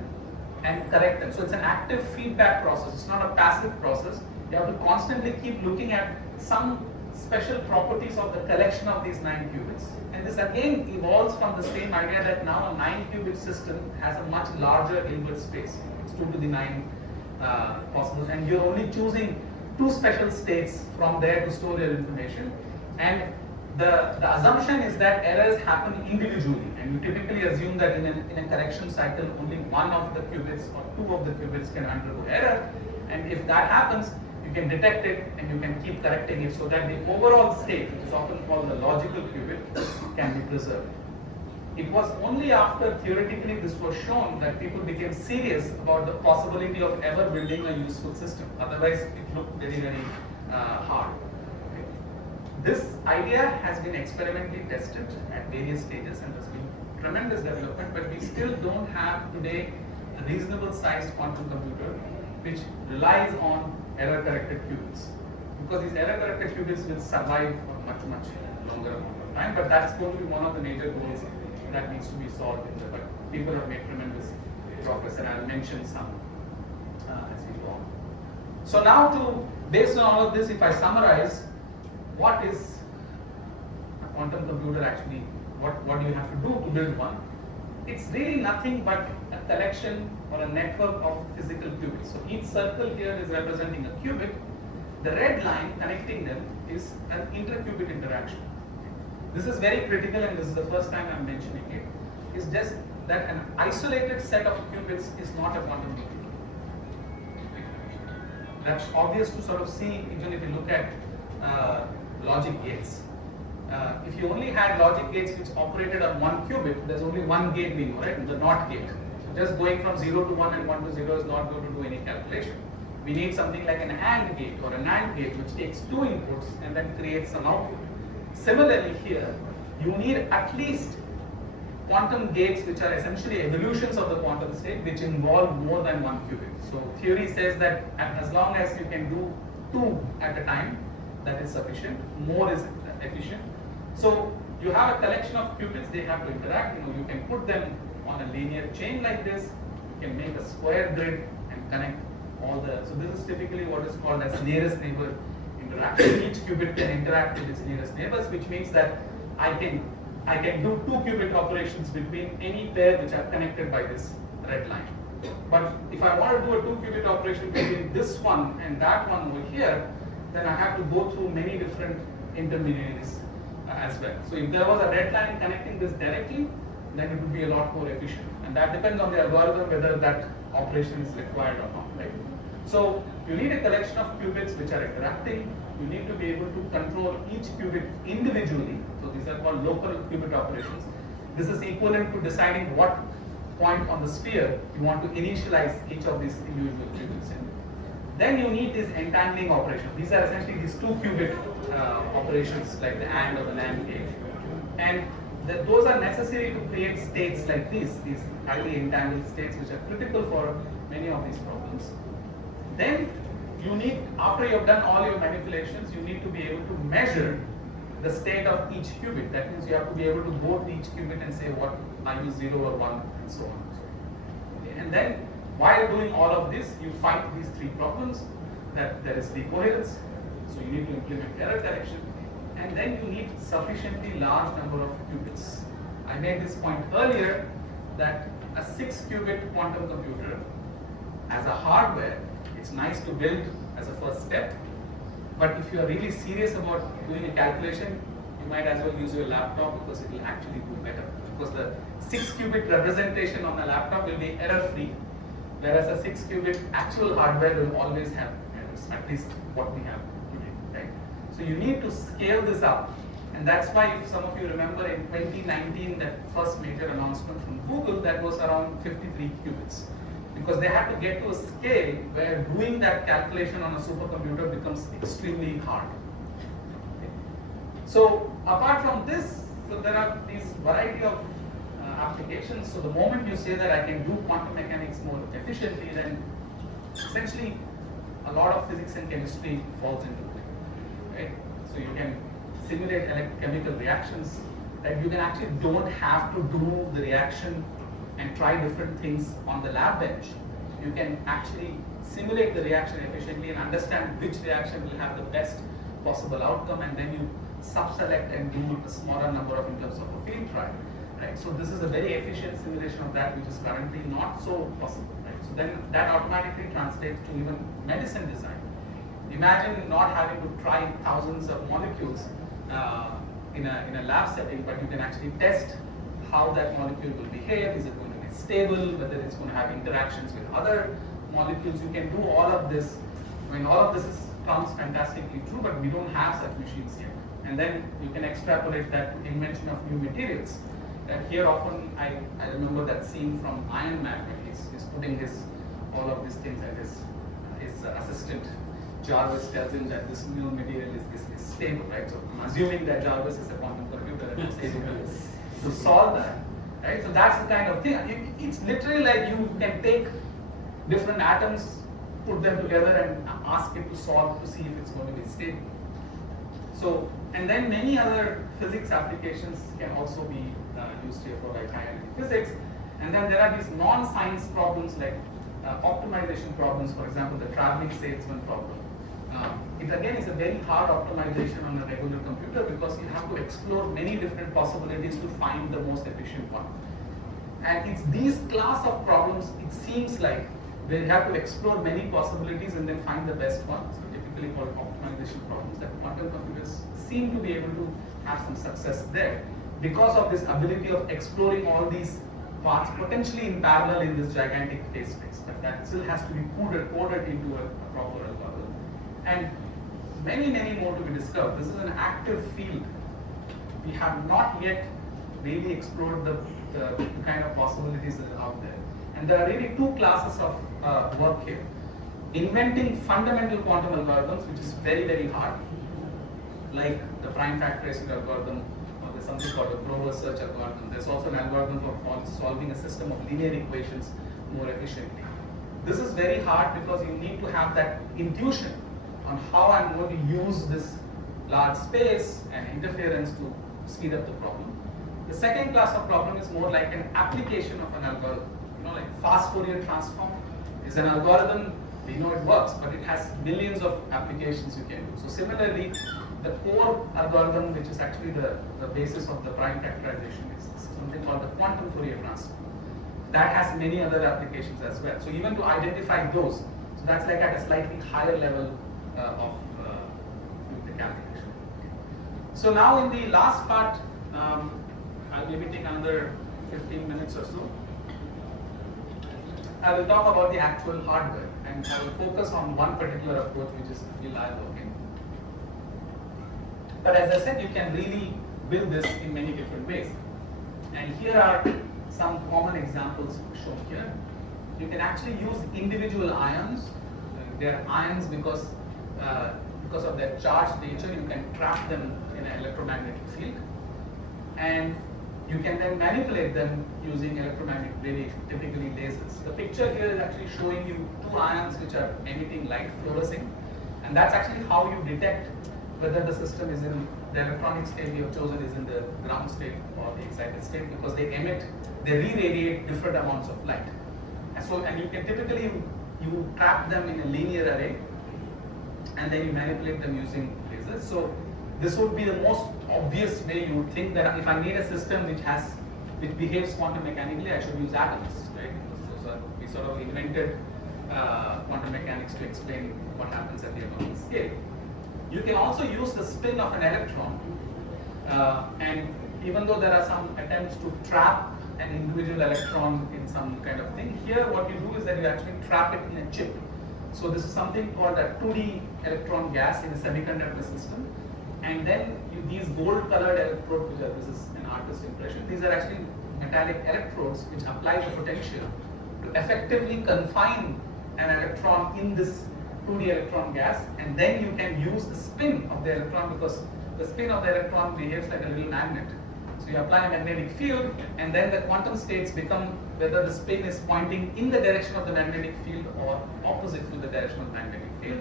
and correct them. So it's an active feedback process. It's not a passive process. You have to constantly keep looking at some special properties of the collection of these 9 qubits. And this again evolves from the same idea that now a 9-qubit system has a much larger Hilbert space. It's 2 to the 9 possible, and you're only choosing 2 special states from there to store your information. And the assumption is that errors happen individually, and you typically assume that in a correction cycle only one of the qubits or 2 of the qubits can undergo error, and if that happens, you can detect it and you can keep correcting it so that the overall state, which is often called the logical qubit, can be preserved. It was only after theoretically this was shown that people became serious about the possibility of ever building a useful system. Otherwise, it looked very, very hard. Okay. This idea has been experimentally tested at various stages and there's been tremendous development, but we still don't have today a reasonable sized quantum computer which relies on error-corrected qubits, because these error-corrected qubits will survive for much, much longer amount of time. But that's going to be one of the major goals that needs to be solved in there. But people have made tremendous progress, and I'll mention some as we go on. So now, based on all of this, if I summarize, what is a quantum computer actually? What do you have to do to build one? It's really nothing but a collection or a network of physical qubits. So each circle here is representing a qubit, The red line connecting them is an interqubit interaction. This is very critical, and this is the first time I'm mentioning it. It's just that an isolated set of qubits is not a quantum computer. That's obvious to sort of see even if you look at logic gates. If you only had logic gates which operated on one qubit, there's only one gate we know, right? The NOT gate. So just going from 0 to 1 and 1 to 0 is not going to do any calculation. We need something like an AND gate or an AND gate which takes two inputs and then creates an output. Similarly here, you need at least quantum gates which are essentially evolutions of the quantum state which involve more than one qubit. So theory says that as long as you can do two at a time, that is sufficient. More is efficient. So you have a collection of qubits, they have to interact. You can put them on a linear chain like this. You can make a square grid and connect all the. So this is typically what is called as nearest neighbor interaction. Each qubit can interact with its nearest neighbors, which means that I can do two qubit operations between any pair which are connected by this red line. But if I want to do a two qubit operation between this one and that one over here, then I have to go through many different intermediaries as well. So if there was a red line connecting this directly, then it would be a lot more efficient. And that depends on the algorithm whether that operation is required or not, right? So you need a collection of qubits which are interacting. You need to be able to control each qubit individually. So these are called local qubit operations. This is equivalent to deciding what point on the sphere you want to initialize each of these individual qubits in. Then you need these entangling operations. These are essentially these two qubit operations like the AND or the NAND gate. And those are necessary to create states like these highly entangled states which are critical for many of these problems. Then you need, after you have done all your manipulations, you need to be able to measure the state of each qubit. That means you have to be able to go to each qubit and say what are you 0 or 1 and so on. Okay. And then while doing all of this, you fight these three problems, that there is decoherence, so you need to implement error correction, and then you need sufficiently large number of qubits. I made this point earlier that a 6-qubit quantum computer as a hardware, it's nice to build as a first step, but if you are really serious about doing a calculation, you might as well use your laptop because it will actually do better. Because the 6-qubit representation on a laptop will be error-free, whereas a 6-qubit actual hardware will always have errors, at least what we have today, right? So you need to scale this up, and that's why if some of you remember in 2019 that first major announcement from Google, that was around 53 qubits. Because they had to get to a scale where doing that calculation on a supercomputer becomes extremely hard. Okay. So apart from this, so there are these variety of applications. So the moment you say that I can do quantum mechanics more efficiently, then essentially a lot of physics and chemistry falls into play. Right? So you can simulate electrochemical reactions, that you can actually don't have to do the reaction and try different things on the lab bench. You can actually simulate the reaction efficiently and understand which reaction will have the best possible outcome, and then you sub-select and do a smaller number of in terms of a field trial. Right? So this is a very efficient simulation of that which is currently not so possible. Right? So then that automatically translates to even medicine design. Imagine not having to try thousands of molecules in a lab setting, but you can actually test how that molecule will behave. Is it going to be stable? Whether it's going to have interactions with other molecules? You can do all of this. I mean, all of this comes fantastically true, but we don't have such machines yet. And then you can extrapolate that to invention of new materials. And here often I remember that scene from Iron Man when he's putting all of these things, and his assistant Jarvis tells him that this new material is stable, right? So I'm assuming that Jarvis is a quantum computer and is able to solve that, right? So that's the kind of thing. It's literally like you can take different atoms, put them together, and ask it to solve to see if it's going to be stable. So, and then many other physics applications can also be used here for like high energy physics. And then there are these non-science problems like optimization problems, for example, the traveling salesman problem. It again is a very hard optimization on a regular computer because you have to explore many different possibilities to find the most efficient one. And it's these class of problems, it seems like they have to explore many possibilities and then find the best one. So typically called optimization problems, that quantum computers seem to be able to have some success there because of this ability of exploring all these paths potentially in parallel in this gigantic phase space. But that still has to be coded into a proper algorithm. And many more to be discovered. This is an active field. We have not yet really explored the kind of possibilities that are out there. And there are really two classes of work here. Inventing fundamental quantum algorithms, which is very hard, like the prime factorizing algorithm, or there's something called a Grover search algorithm. There's also an algorithm for solving a system of linear equations more efficiently. This is very hard because you need to have that intuition on how I'm going to use this large space and interference to speed up the problem. The second class of problem is more like an application of an algorithm. Like fast Fourier transform is an algorithm, we know it works, but it has millions of applications you can do. So similarly, the core algorithm, which is actually the basis of the prime factorization, is something called the quantum Fourier transform. That has many other applications as well. So even to identify those, so that's like at a slightly higher level of the calculation. So now in the last part, I'll maybe take another 15 minutes or so. I will talk about the actual hardware, and I will focus on one particular approach, which is VLI working. But as I said, you can really build this in many different ways. And here are some common examples shown here. You can actually use individual ions. They are ions because of their charged nature. You can trap them in an electromagnetic field, and you can then manipulate them using electromagnetic radiation, typically lasers. The picture here is actually showing you two ions which are emitting light, fluorescing, and that's actually how you detect whether the system is in the electronic state you have chosen is in the ground state or the excited state, because they re-radiate different amounts of light. And you can typically you trap them in a linear array, and then you manipulate them using lasers. So this would be the most obvious way you would think that if I need a system which behaves quantum mechanically, I should use atoms, right? So we sort of invented quantum mechanics to explain what happens at the atomic scale. You can also use the spin of an electron, and even though there are some attempts to trap an individual electron in some kind of thing, here what you do is that you actually trap it in a chip. So this is something called a 2D electron gas in a semiconductor system. And then these gold-colored electrodes, this is an artist's impression, these are actually metallic electrodes which apply the potential to effectively confine an electron in this 2D electron gas, and then you can use the spin of the electron, because the spin of the electron behaves like a little magnet. So you apply a magnetic field, and then the quantum states become whether the spin is pointing in the direction of the magnetic field or opposite to the direction of the magnetic field.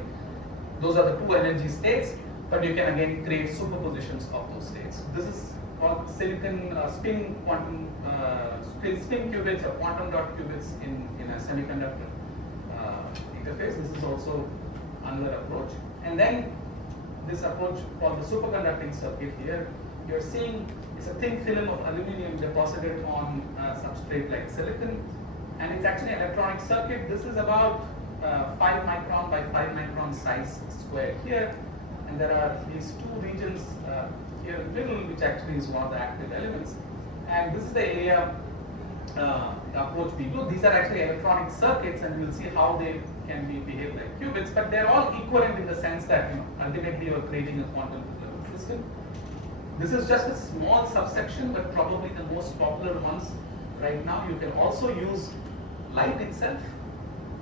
Those are the two energy states. But you can again create superpositions of those states. This is called silicon spin qubits or quantum dot qubits in a semiconductor interface. This is also another approach. And then this approach called the superconducting circuit here, you're seeing it's a thin film of aluminum deposited on a substrate like silicon, and it's actually an electronic circuit. This is about 5 micron by 5 micron size square here. And there are these two regions here in the middle, which actually is one of the active elements. And this is the area, the approach we do. These are actually electronic circuits, and we'll see how they can behave like qubits. But they're all equivalent in the sense that ultimately you're creating a quantum system. This is just a small subsection, but probably the most popular ones right now. You can also use light itself,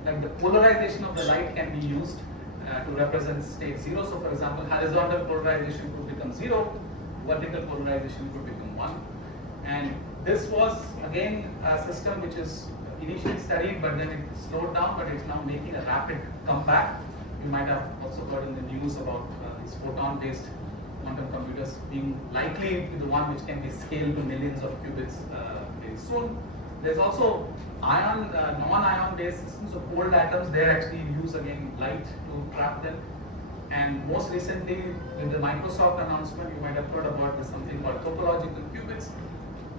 like the polarization of the light can be used to represent state 0. So for example, horizontal polarization could become 0, vertical polarization could become 1. And this was again a system which is initially studied, but then it slowed down, but it's now making a rapid comeback. You might have also heard in the news about these photon-based quantum computers being likely to be the one which can be scaled to millions of qubits very soon. There's also non-ion based systems, so cold atoms, they actually use again light to trap them. And most recently, with the Microsoft announcement, you might have heard about this something called topological qubits.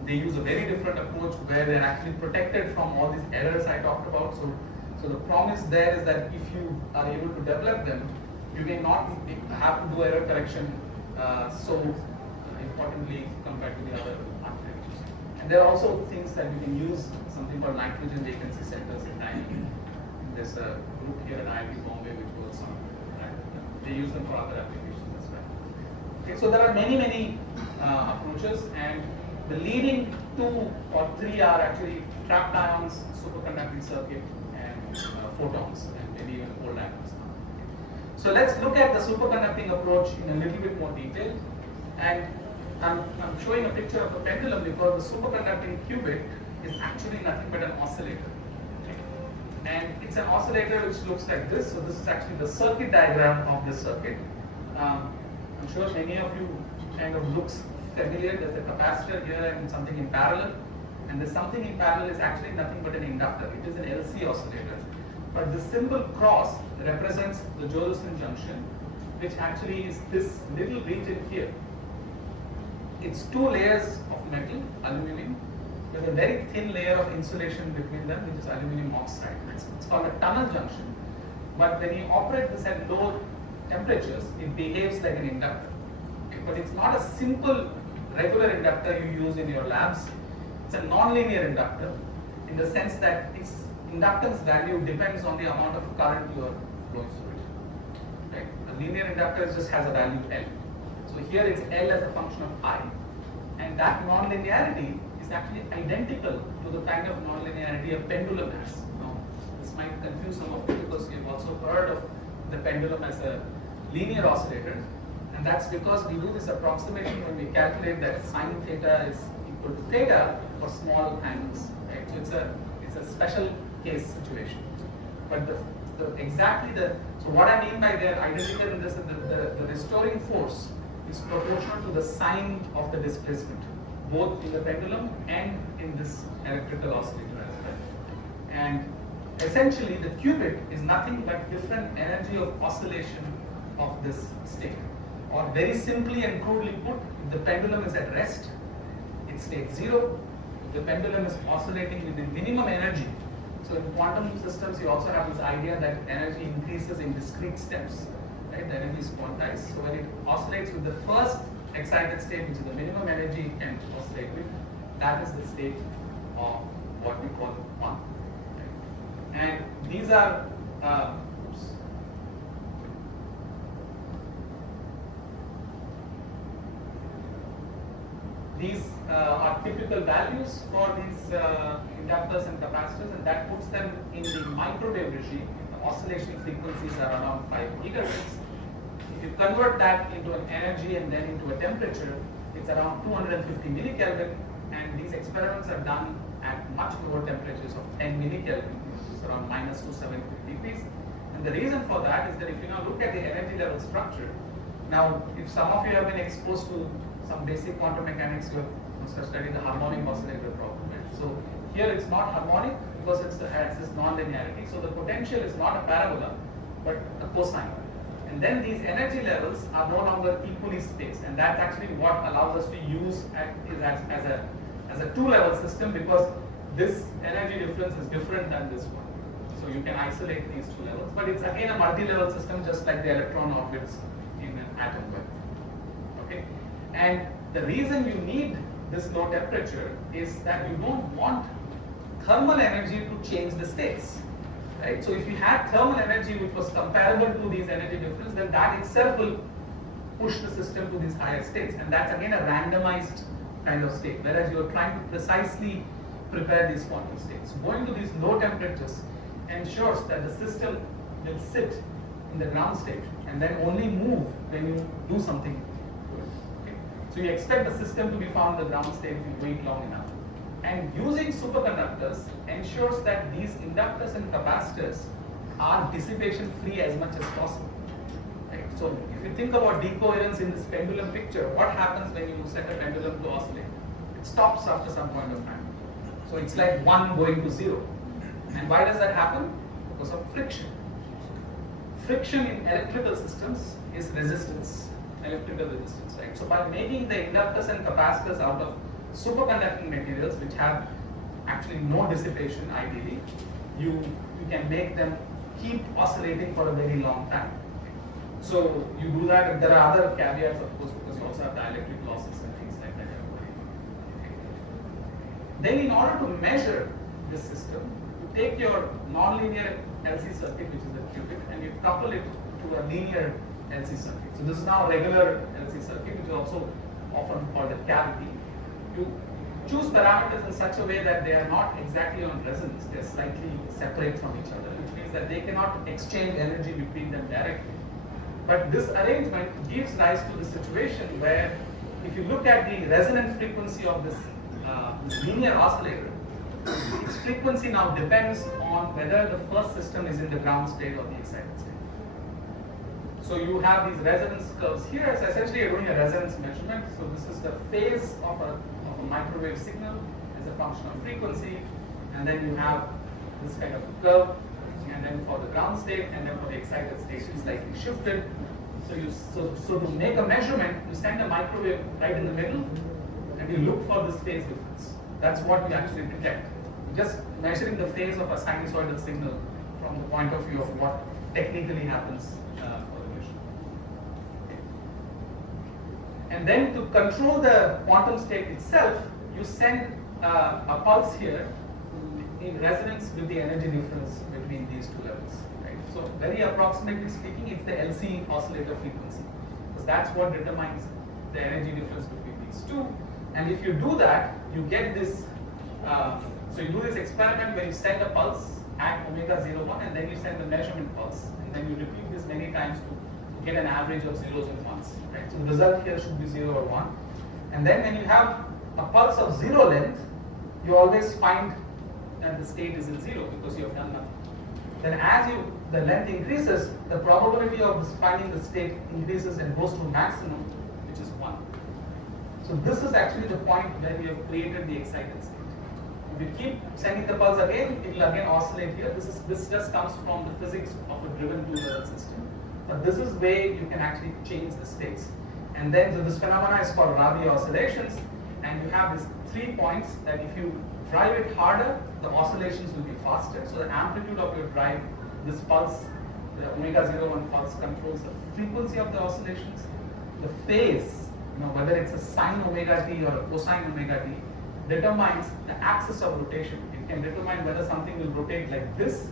They use a very different approach where they're actually protected from all these errors I talked about. So the promise there is that if you are able to develop them, You may not have to do error correction so importantly compared to the other architectures. And there are also things that you can use, something called nitrogen vacancy centers in mining. There's a group here at IIT Bombay which works on that. They use them for other applications as well. Okay, so there are many approaches, and the leading 2 or 3 are actually trapped ions, superconducting circuit, and photons, and maybe even cold atoms. So let's look at the superconducting approach in a little bit more detail. And I'm showing a picture of a pendulum because the superconducting qubit is actually nothing but an oscillator. And it's an oscillator which looks like this. So this is actually the circuit diagram of this circuit. I'm sure many of you kind of looks familiar. There's a capacitor here and something in parallel. And the something in parallel is actually nothing but an inductor. It is an LC oscillator. But the symbol cross represents the Josephson junction, which actually is this little region here. It's 2 layers of metal, aluminum, with a very thin layer of insulation between them, which is aluminum oxide. It's called a tunnel junction. But when you operate this at low temperatures, it behaves like an inductor. Okay, but it's not a simple regular inductor you use in your labs. It's a non-linear inductor in the sense that its inductance value depends on the amount of current you are flowing through it. Right? A linear inductor just has a value L. So here it's L as a function of I. And that non-linearity is actually identical to the kind of non-linearity a pendulum has. Now, this might confuse some of you because you've also heard of the pendulum as a linear oscillator. And that's because we do this approximation when we calculate that sine theta is equal to theta for small angles. Right? So it's a special case situation. But so what I mean by they're identical in this is the restoring force is proportional to the sine of the displacement, both in the pendulum and in this electrical oscillator as well. And essentially the qubit is nothing but different energy of oscillation of this state. Or very simply and crudely put, if the pendulum is at rest, it state 0. If the pendulum is oscillating with the minimum energy. So in quantum systems, you also have this idea that energy increases in discrete steps. Right? The energy is quantized. So when it oscillates with the first excited state, which is the minimum energy it can oscillate with, that is the state of what we call 1. Right? And these are these are typical values for these inductors and capacitors, and that puts them in the microwave regime. The oscillation frequencies are around 5 gigahertz. If you convert that into an energy and then into a temperature, it's around 250 millikelvin, and these experiments are done at much lower temperatures of 10 millikelvin, which is around minus 270 degrees. And the reason for that is that if you now look at the energy level structure, now if some of you have been exposed to some basic quantum mechanics, you have studied the harmonic oscillator problem. Right? So here it's not harmonic because it has this non-linearity. So the potential is not a parabola, but a cosine. And then these energy levels are no longer equally spaced, and that's actually what allows us to use as a 2-level system, because this energy difference is different than this one. So you can isolate these 2 levels, but it's again a multi-level system, just like the electron orbits in an atom web. Okay, and the reason you need this low temperature is that you don't want thermal energy to change the states. Right? So if you had thermal energy which was comparable to these energy difference, then that itself will push the system to these higher states, and that's again a randomized kind of state, whereas you're trying to precisely prepare these quantum states. Going to these low temperatures ensures that the system will sit in the ground state and then only move when you do something to it. Okay? So you expect the system to be found in the ground state if you wait long enough. And using superconductors ensures that these inductors and capacitors are dissipation free as much as possible. Right? So if you think about decoherence in this pendulum picture, what happens when you set a pendulum to oscillate? It stops after some point of time. So it's like 1 going to 0. And why does that happen? Because of friction. Friction in electrical systems is resistance, electrical resistance. Right? So by making the inductors and capacitors out of superconducting materials which have actually no dissipation, ideally, you can make them keep oscillating for a very long time. So you do that, and there are other caveats, of course, because you also have dielectric losses and things like that. Then in order to measure this system, you take your nonlinear LC circuit, which is a qubit, and you couple it to a linear LC circuit. So this is now a regular LC circuit, which is also often called a cavity. You choose parameters in such a way that they are not exactly on resonance, they are slightly separate from each other, which means that they cannot exchange energy between them directly. But this arrangement gives rise to the situation where if you look at the resonant frequency of this linear oscillator, its frequency now depends on whether the first system is in the ground state or the excited state. So you have these resonance curves here. So essentially you're doing a resonance measurement. So this is the phase of a microwave signal as a function of frequency, and then you have this kind of curve, and then for the ground state, and then for the excited state it's slightly shifted. So to make a measurement, you send a microwave right in the middle, and you look for this phase difference. That's what you actually detect. Just measuring the phase of a sinusoidal signal from the point of view of what technically happens for the measurement. And then to control the quantum state itself, you send a pulse here in resonance with the energy difference between these two levels. Right? So very approximately speaking, it's the LC oscillator frequency, because that's what determines the energy difference between these two. And if you do that, you get this. So you do this experiment where you send a pulse at omega 01, and then you send the measurement pulse, and then you repeat this many times to get an average of zeros and ones. Right? So the result here should be 0 or 1. And then when you have a pulse of 0 length, you always find that the state is in 0 because you have done nothing. Then as the length increases, the probability of finding the state increases and goes to maximum, which is 1. So this is actually the point where we have created the excited state. If you keep sending the pulse again, it will again oscillate here. This just comes from the physics of a driven two-level system. But this is where you can actually change the states. And then so this phenomena is called Rabi oscillations, and you have these 3 points that if you drive it harder, the oscillations will be faster. So the amplitude of your drive, this pulse, the omega 01 pulse controls the frequency of the oscillations. The phase, whether it's a sine omega t or a cosine omega t, determines the axis of rotation. It can determine whether something will rotate like this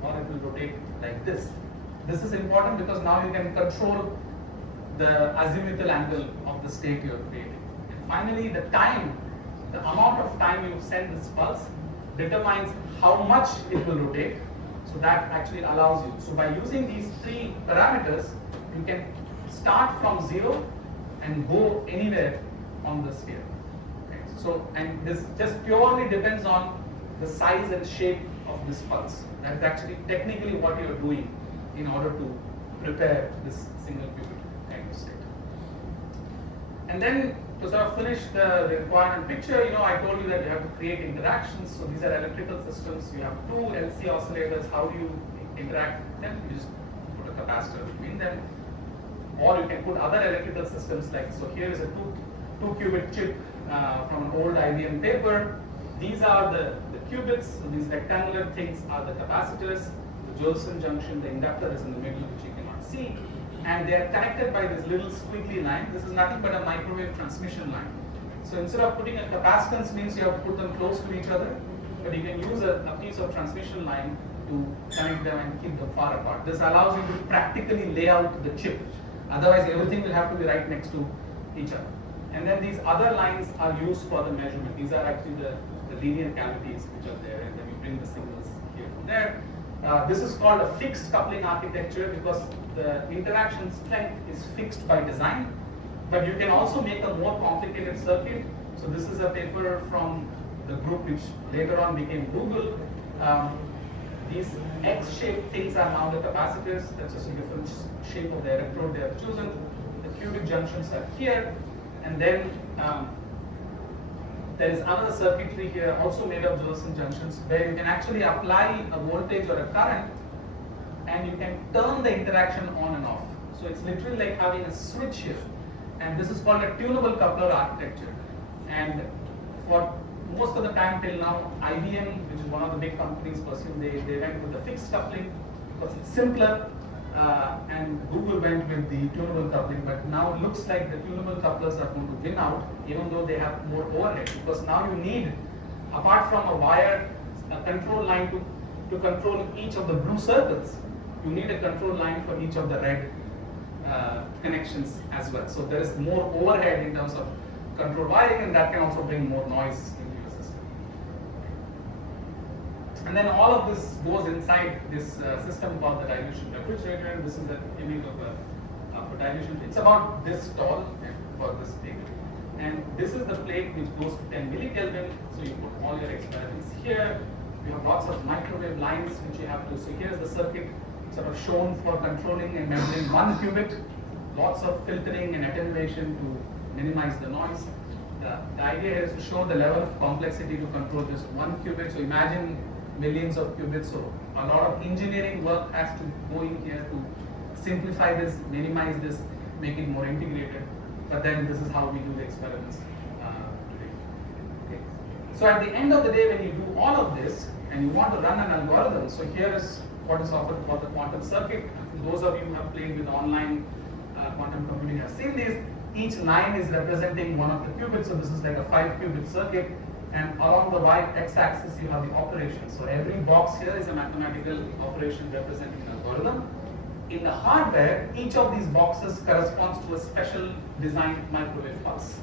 or it will rotate like this. This is important because now you can control the azimuthal angle of the state you are creating. And finally, the time, the amount of time you send this pulse determines how much it will rotate. So that actually allows you. So by using these 3 parameters, you can start from 0 and go anywhere on the sphere. So, and this just purely depends on the size and shape of this pulse. That's actually technically what you're doing in order to prepare this single qubit kind of state. And then to sort of finish the requirement picture, I told you that you have to create interactions. So these are electrical systems. You have 2 LC oscillators. How do you interact with them? You just put a capacitor between them. Or you can put other electrical systems like, so here is a 2 qubit chip from an old IBM paper. These are the qubits. So these rectangular things are the capacitors. The Josephson junction, the inductor is in the middle, which you cannot see. And they are connected by this little squiggly line. This is nothing but a microwave transmission line. So instead of putting a capacitance means you have to put them close to each other, but you can use a piece of transmission line to connect them and keep them far apart. This allows you to practically lay out the chip. Otherwise, everything will have to be right next to each other. And then these other lines are used for the measurement. These are actually the linear cavities which are there, and then you bring the signals here from there. This is called a fixed coupling architecture because the interaction strength is fixed by design, but you can also make a more complicated circuit. So this is a paper from the group which later on became Google. These X-shaped things are now the capacitors. That's just a different shape of the electrode they have chosen. The qubit junctions are here, and then there is another circuitry here also made of Josephson junctions where you can actually apply a voltage or a current and you can turn the interaction on and off. So it's literally like having a switch here, and this is called a tunable coupler architecture. And for most of the time till now, IBM, which is one of the big companies pursuing, they went with the fixed coupling because it's simpler and Google went with the tunable coupling, but now it looks like the tunable couplers are going to win out, even though they have more overhead, because now you need, apart from a wire, a control line to control each of the blue circles, you need a control line for each of the red connections as well. So there is more overhead in terms of control wiring, and that can also bring more noise into your system. And then all of this goes inside this system called the dilution refrigerator, and this is the image of a dilution. It's about this tall, about this big. And this is the plate which goes to 10 millikelvin, so you put all your experiments here. You have lots of microwave lines which you have to, so here's the circuit sort of shown for controlling and measuring 1 qubit, lots of filtering and attenuation to minimize the noise. The idea is to show the level of complexity to control this 1 qubit. So imagine millions of qubits, so a lot of engineering work has to go in here to simplify this, minimize this, make it more integrated. But then this is how we do the experiments today. Okay. So at the end of the day, when you do all of this and you want to run an algorithm, so here is what is often called the quantum circuit. Those of you who have played with online quantum computing have seen these. Each line is representing one of the qubits, so this is like a 5-qubit circuit, and along the y-x-axis you have the operation. So every box here is a mathematical operation representing an algorithm. In the hardware, each of these boxes corresponds to a special designed microwave pulse.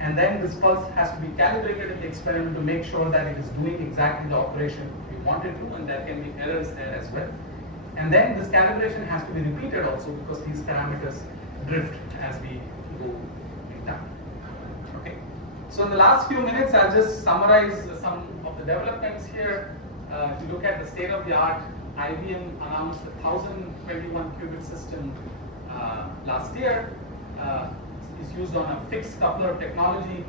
And then this pulse has to be calibrated in the experiment to make sure that it is doing exactly the operation we want it to, and there can be errors there as well. And then this calibration has to be repeated also, because these parameters drift as we go in time. Okay. So in the last few minutes, I'll just summarize some of the developments here. If you look at the state of the art, IBM announced a 1021 qubit system last year. It's used on a fixed coupler technology.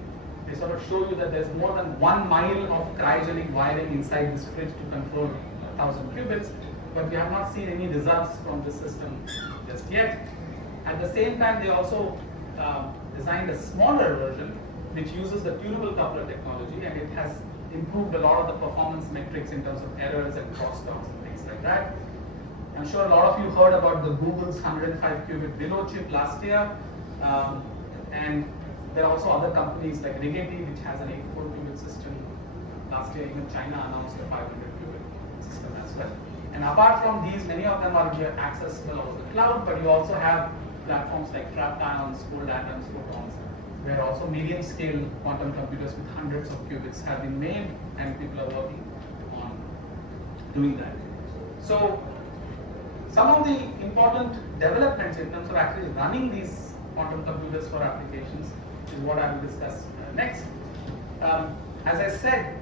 They sort of show you that there's more than 1 mile of cryogenic wiring inside this fridge to control 1000 qubits, but we have not seen any results from this system just yet. At the same time, they also designed a smaller version which uses the tunable coupler technology, and it has improved a lot of the performance metrics in terms of errors and crosstalks and things like that. I'm sure a lot of you heard about the Google's 105 qubit Willow chip last year, and there are also other companies like Rigetti, which has an 84 qubit system. Last year, even China announced a 500 qubit system as well. And apart from these, many of them are accessible over the cloud, but you also have platforms like trapped ions, cold atoms, photons, where also medium scale quantum computers with hundreds of qubits have been made, and people are working on doing that. So some of the important developments in terms of actually running these quantum computers for applications is what I will discuss next. As I said,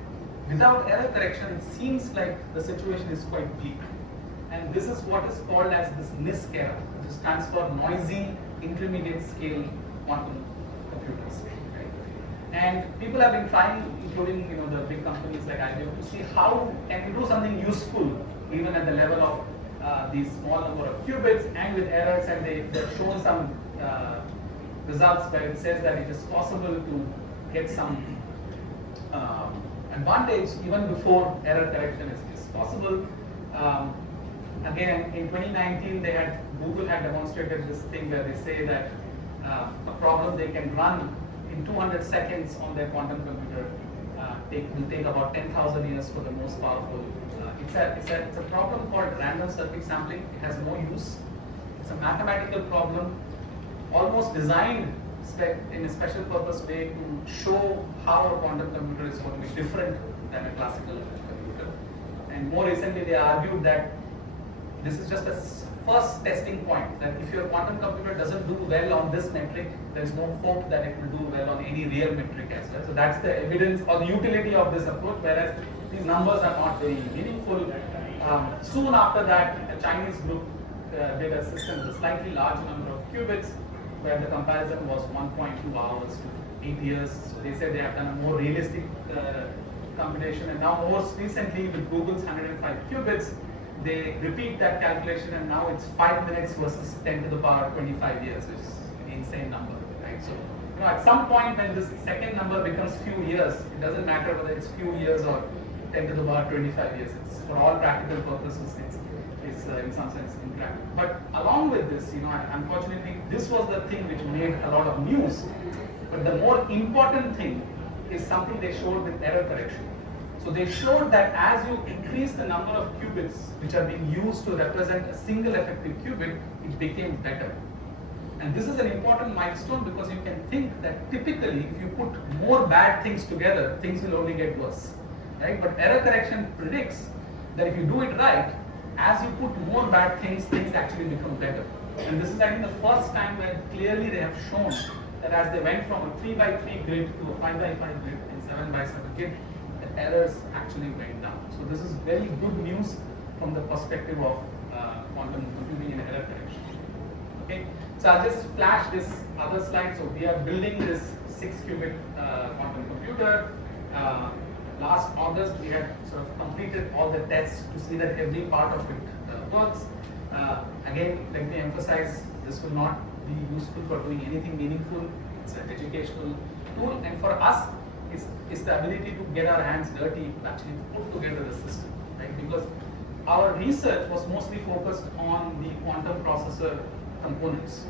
without error correction, it seems like the situation is quite bleak. And this is what is called as this NISQ error, which stands for noisy intermediate scale quantum computers. Right? And people have been trying, including the big companies like IBM, to see how can we do something useful even at the level of these small number of qubits and with errors, and they've shown some results where it says that it is possible to get some advantage even before error correction is possible. Again, in 2019, Google had demonstrated this thing where they say that a problem they can run in 200 seconds on their quantum computer will take about 10,000 years for the most powerful. It's a problem called random circuit sampling. It has no use. It's a mathematical problem, almost designed in a special purpose way to show how a quantum computer is going to be different than a classical computer. And more recently, they argued that this is just a first testing point, that if your quantum computer doesn't do well on this metric, there's no hope that it will do well on any real metric as well. So that's the evidence or the utility of this approach, whereas these numbers are not very meaningful. Soon after that, a Chinese group did a system with a slightly large number of qubits, where the comparison was 1.2 hours to 8 years. So they said they have done a more realistic computation, and now most recently with Google's 105 qubits, they repeat that calculation, and now it's 5 minutes versus 10 to the power 25 years, which is an insane number, right? So, at some point when this second number becomes few years, it doesn't matter whether it's few years or 10 to the power 25 years. It's for all practical purposes, it's in some sense impractical. But along with this, unfortunately, this was the thing which made a lot of news. But the more important thing is something they showed with error correction. So they showed that as you increase the number of qubits which are being used to represent a single effective qubit, it became better. And this is an important milestone because you can think that typically if you put more bad things together, things will only get worse, right? But error correction predicts that if you do it right, as you put more bad things, things actually become better. And this is, I think, the first time where clearly they have shown that as they went from a 3x3 grid to a 5x5 grid and 7x7 grid, the errors actually went down. So this is very good news from the perspective of quantum computing and error correction. Okay, so I'll just flash this other slide. So we are building this 6-qubit quantum computer. Last August, we had sort of completed all the tests to see that every part of it works. Again, let me emphasize, this will not be useful for doing anything meaningful. It's an educational tool, and for us, it's the ability to get our hands dirty to actually put together the system, right? Because our research was mostly focused on the quantum processor components.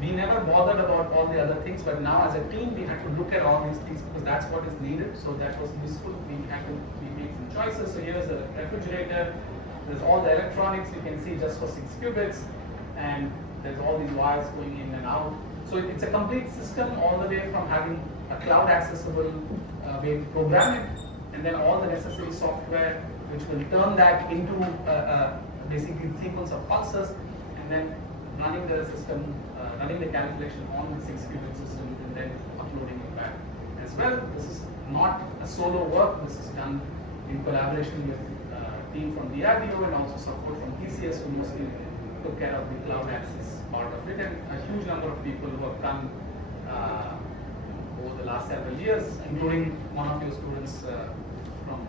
We never bothered about all the other things, but now as a team we had to look at all these things because that's what is needed. So that was useful. We made some choices. So here's a refrigerator. There's all the electronics you can see just for 6 qubits, and there's all these wires going in and out. So it's a complete system, all the way from having a cloud accessible way to program it, and then all the necessary software which will turn that into basically sequence of pulses, and then running the system, running the calculation on the 6-qubit system, and then uploading it back as well. This is not a solo work. This is done in collaboration with a team from DRDO and also support from TCS, who mostly took care of the cloud access part of it, and a huge number of people who have come over the last several years, including one of your students from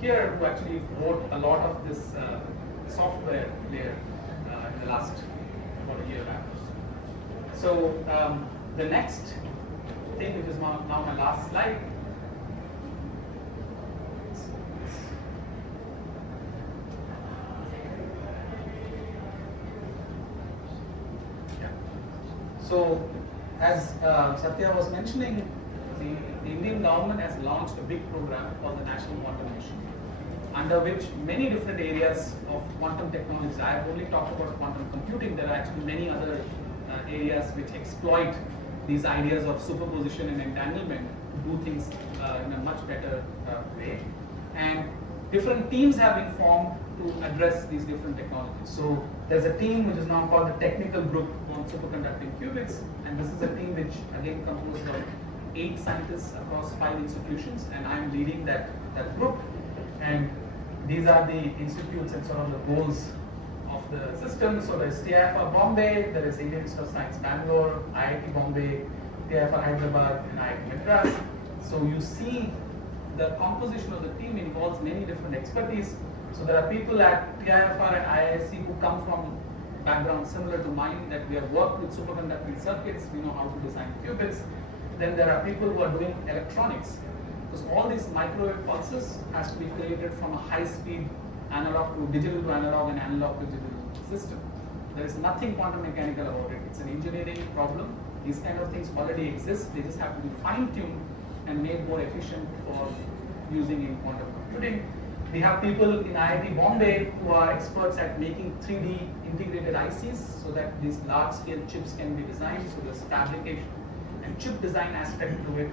here, who actually wrote a lot of this software layer in the last about a year back. So the next thing, which is now my last slide. So, as Satya was mentioning, the Indian government has launched a big program called the National Quantum Mission, under which many different areas of quantum technologies. I have only talked about quantum computing. There are actually many other areas which exploit these ideas of superposition and entanglement to do things in a much better way. And different teams have been formed to address these different technologies. So there's a team which is now called the technical group on superconducting qubits, and this is a team which again composed of 8 scientists across 5 institutions, and I'm leading that group. And these are the institutes and sort of the goals of the system. So there's TIFR Bombay, there is Indian Institute of Science Bangalore, IIT Bombay, TIFR Hyderabad, and IIT Madras. So you see the composition of the team involves many different expertise. So there are people at TIFR and IISc who come from backgrounds similar to mine, that we have worked with superconducting circuits, we know how to design qubits. Then there are people who are doing electronics, because all these microwave pulses has to be created from a high-speed analog to digital to analog and analog to digital system. There is nothing quantum mechanical about it. It's an engineering problem. These kind of things already exist. They just have to be fine-tuned and made more efficient for using in quantum computing. We have people in IIT Bombay who are experts at making 3D integrated ICs so that these large-scale chips can be designed. So there's fabrication and chip design aspect to it.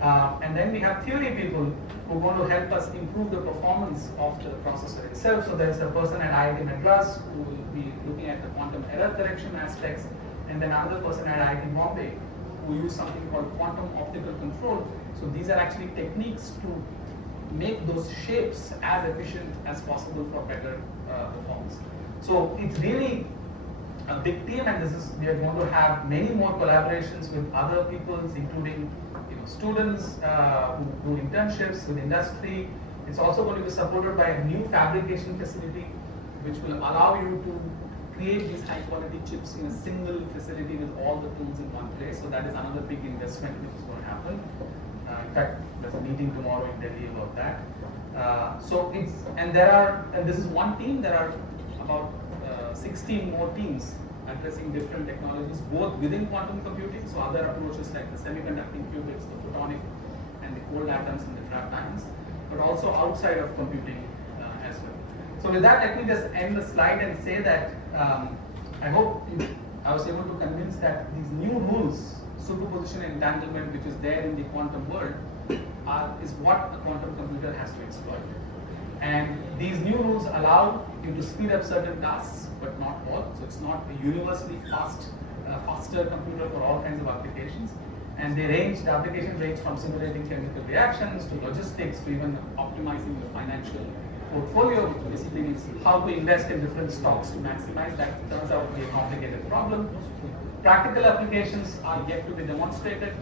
And then we have theory people who want to help us improve the performance of the processor itself. So there's a person at IIT Madras who will be looking at the quantum error correction aspects, and then another person at IIT Bombay who use something called quantum optical control. So these are actually techniques to make those shapes as efficient as possible for better performance. So it's really a big team, and we are going to have many more collaborations with other people, including students who do internships with industry. It's also going to be supported by a new fabrication facility, which will allow you to create these high quality chips in a single facility with all the tools in one place. So that is another big investment which is going to happen. In fact, there's a meeting tomorrow in Delhi about that. And this is one team. There are about 16 more teams addressing different technologies, both within quantum computing, so other approaches like the semiconducting qubits, the photonic, and the cold atoms and the trapped ions, but also outside of computing as well. So with that, let me just end the slide and say that I hope I was able to convince that these new rules, superposition and entanglement, which is there in the quantum world, is what a quantum computer has to exploit. And these new rules allow you to speed up certain tasks, but not all. So it's not a universally faster computer for all kinds of applications. And the applications range from simulating chemical reactions to logistics to even optimizing your financial portfolio, which basically means how to invest in different stocks to maximize. That turns out to be a complicated problem. Practical applications are yet to be demonstrated.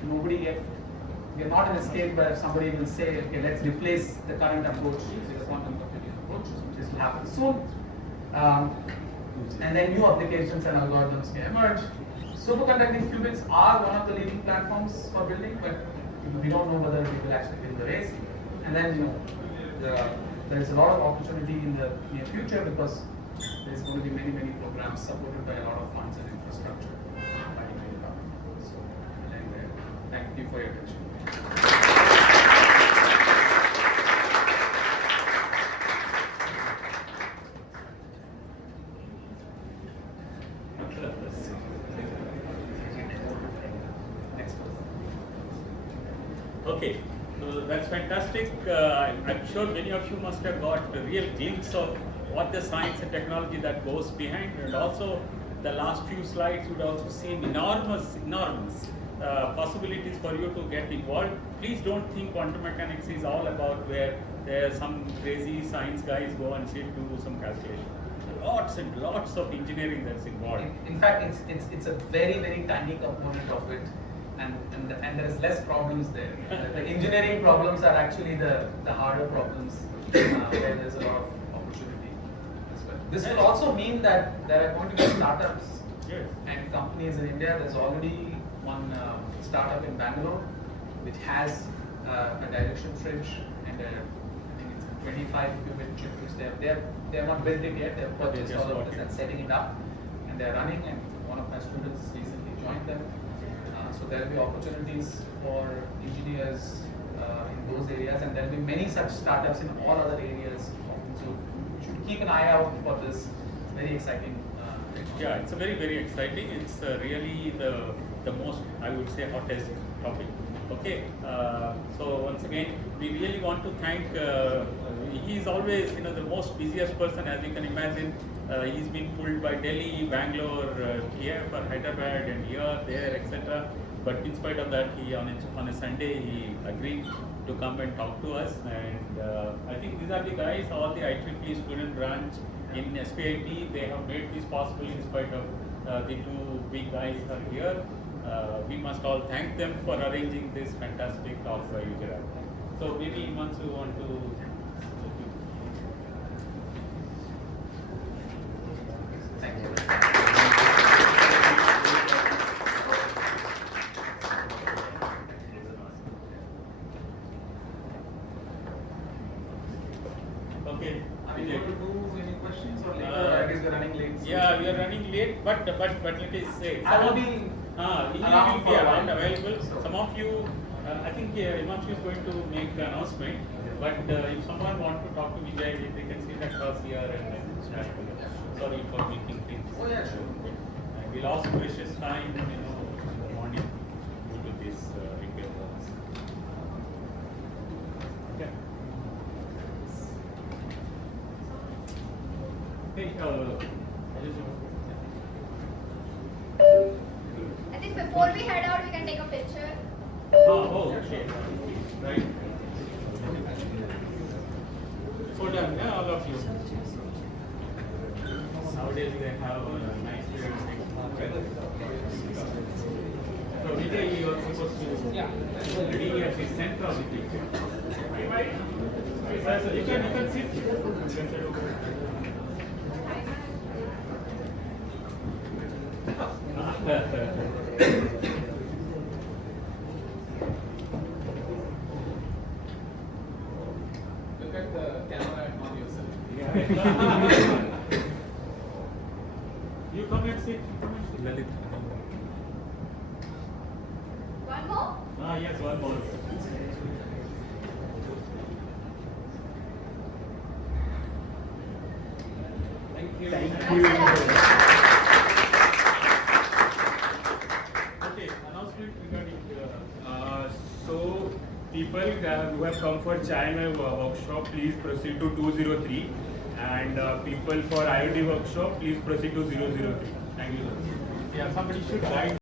We are not in a state where somebody will say, okay, let's replace the current approach with the quantum computing approach, which will happen soon. And then new applications and algorithms may emerge. Superconducting qubits are one of the leading platforms for building, but we don't know whether we will actually win the race. And then there is a lot of opportunity in the near future because there is going to be many programs supported by a lot of funds and infrastructure by the government. So, thank you for your attention. Okay, so that's fantastic. I'm sure many of you must have got a real glimpse of what the science and technology that goes behind, and also the last few slides would also seem enormous possibilities for you to get involved. Please don't think quantum mechanics is all about where there some crazy science guys go and sit to do some calculation. Lots and lots of engineering that's involved. In fact, it's a very tiny component of it. And there is less problems there. The engineering problems are actually the harder problems where there's a lot of opportunity as well. This will also mean that there are going to be startups and companies in India. There's already one startup in Bangalore which has a direction fridge and I think it's a 25 qubit chip which they have not built it yet. They have purchased all of this and setting it up, and they're running. And one of my students recently joined them. So there will be opportunities for engineers in those areas, and there will be many such startups in all other areas. So you should keep an eye out for this very exciting. Yeah, it's a very exciting. It's really the most, I would say, hottest topic. Okay, so once again, we really want to thank. He's always, the most busiest person, as you can imagine. He's been pulled by Delhi, Bangalore, TIFR, Hyderabad, and here, there, etc. But in spite of that, he on a Sunday he agreed to come and talk to us. And I think these are the guys, all the IEEE student branch in S.P.I.T. They have made this possible in spite of the two big guys are here. We must all thank them for arranging this fantastic talk by Vijayaraghavan. So maybe once you want to. Thank you. Okay. Are we going to do any questions or later? I guess we're running late. So yeah, we are running late, but let me say. I will be he will be around available. So some of you, I think Himanshu is going to make an announcement. But if someone wants to talk to Vijay, they can sit across here and sorry for making things. Oh yeah, sure. And we lost precious time, in the morning due to this repair works. Okay. Hey, I think before we head out, we can take a picture. oh, okay. Right. Hold on, yeah, all of you. Nowadays they have nice things. So Vijay, you are supposed to be at the center of the picture. So you can sit. Look at the camera and not yourself. That's it. One more? Yes, one more. Thank you. Okay, announcement regarding. So, people who have come for Chai Mein workshop, please proceed to 203. And people for IoT workshop, please proceed to 003. Thank you, sir. Yeah, somebody should write.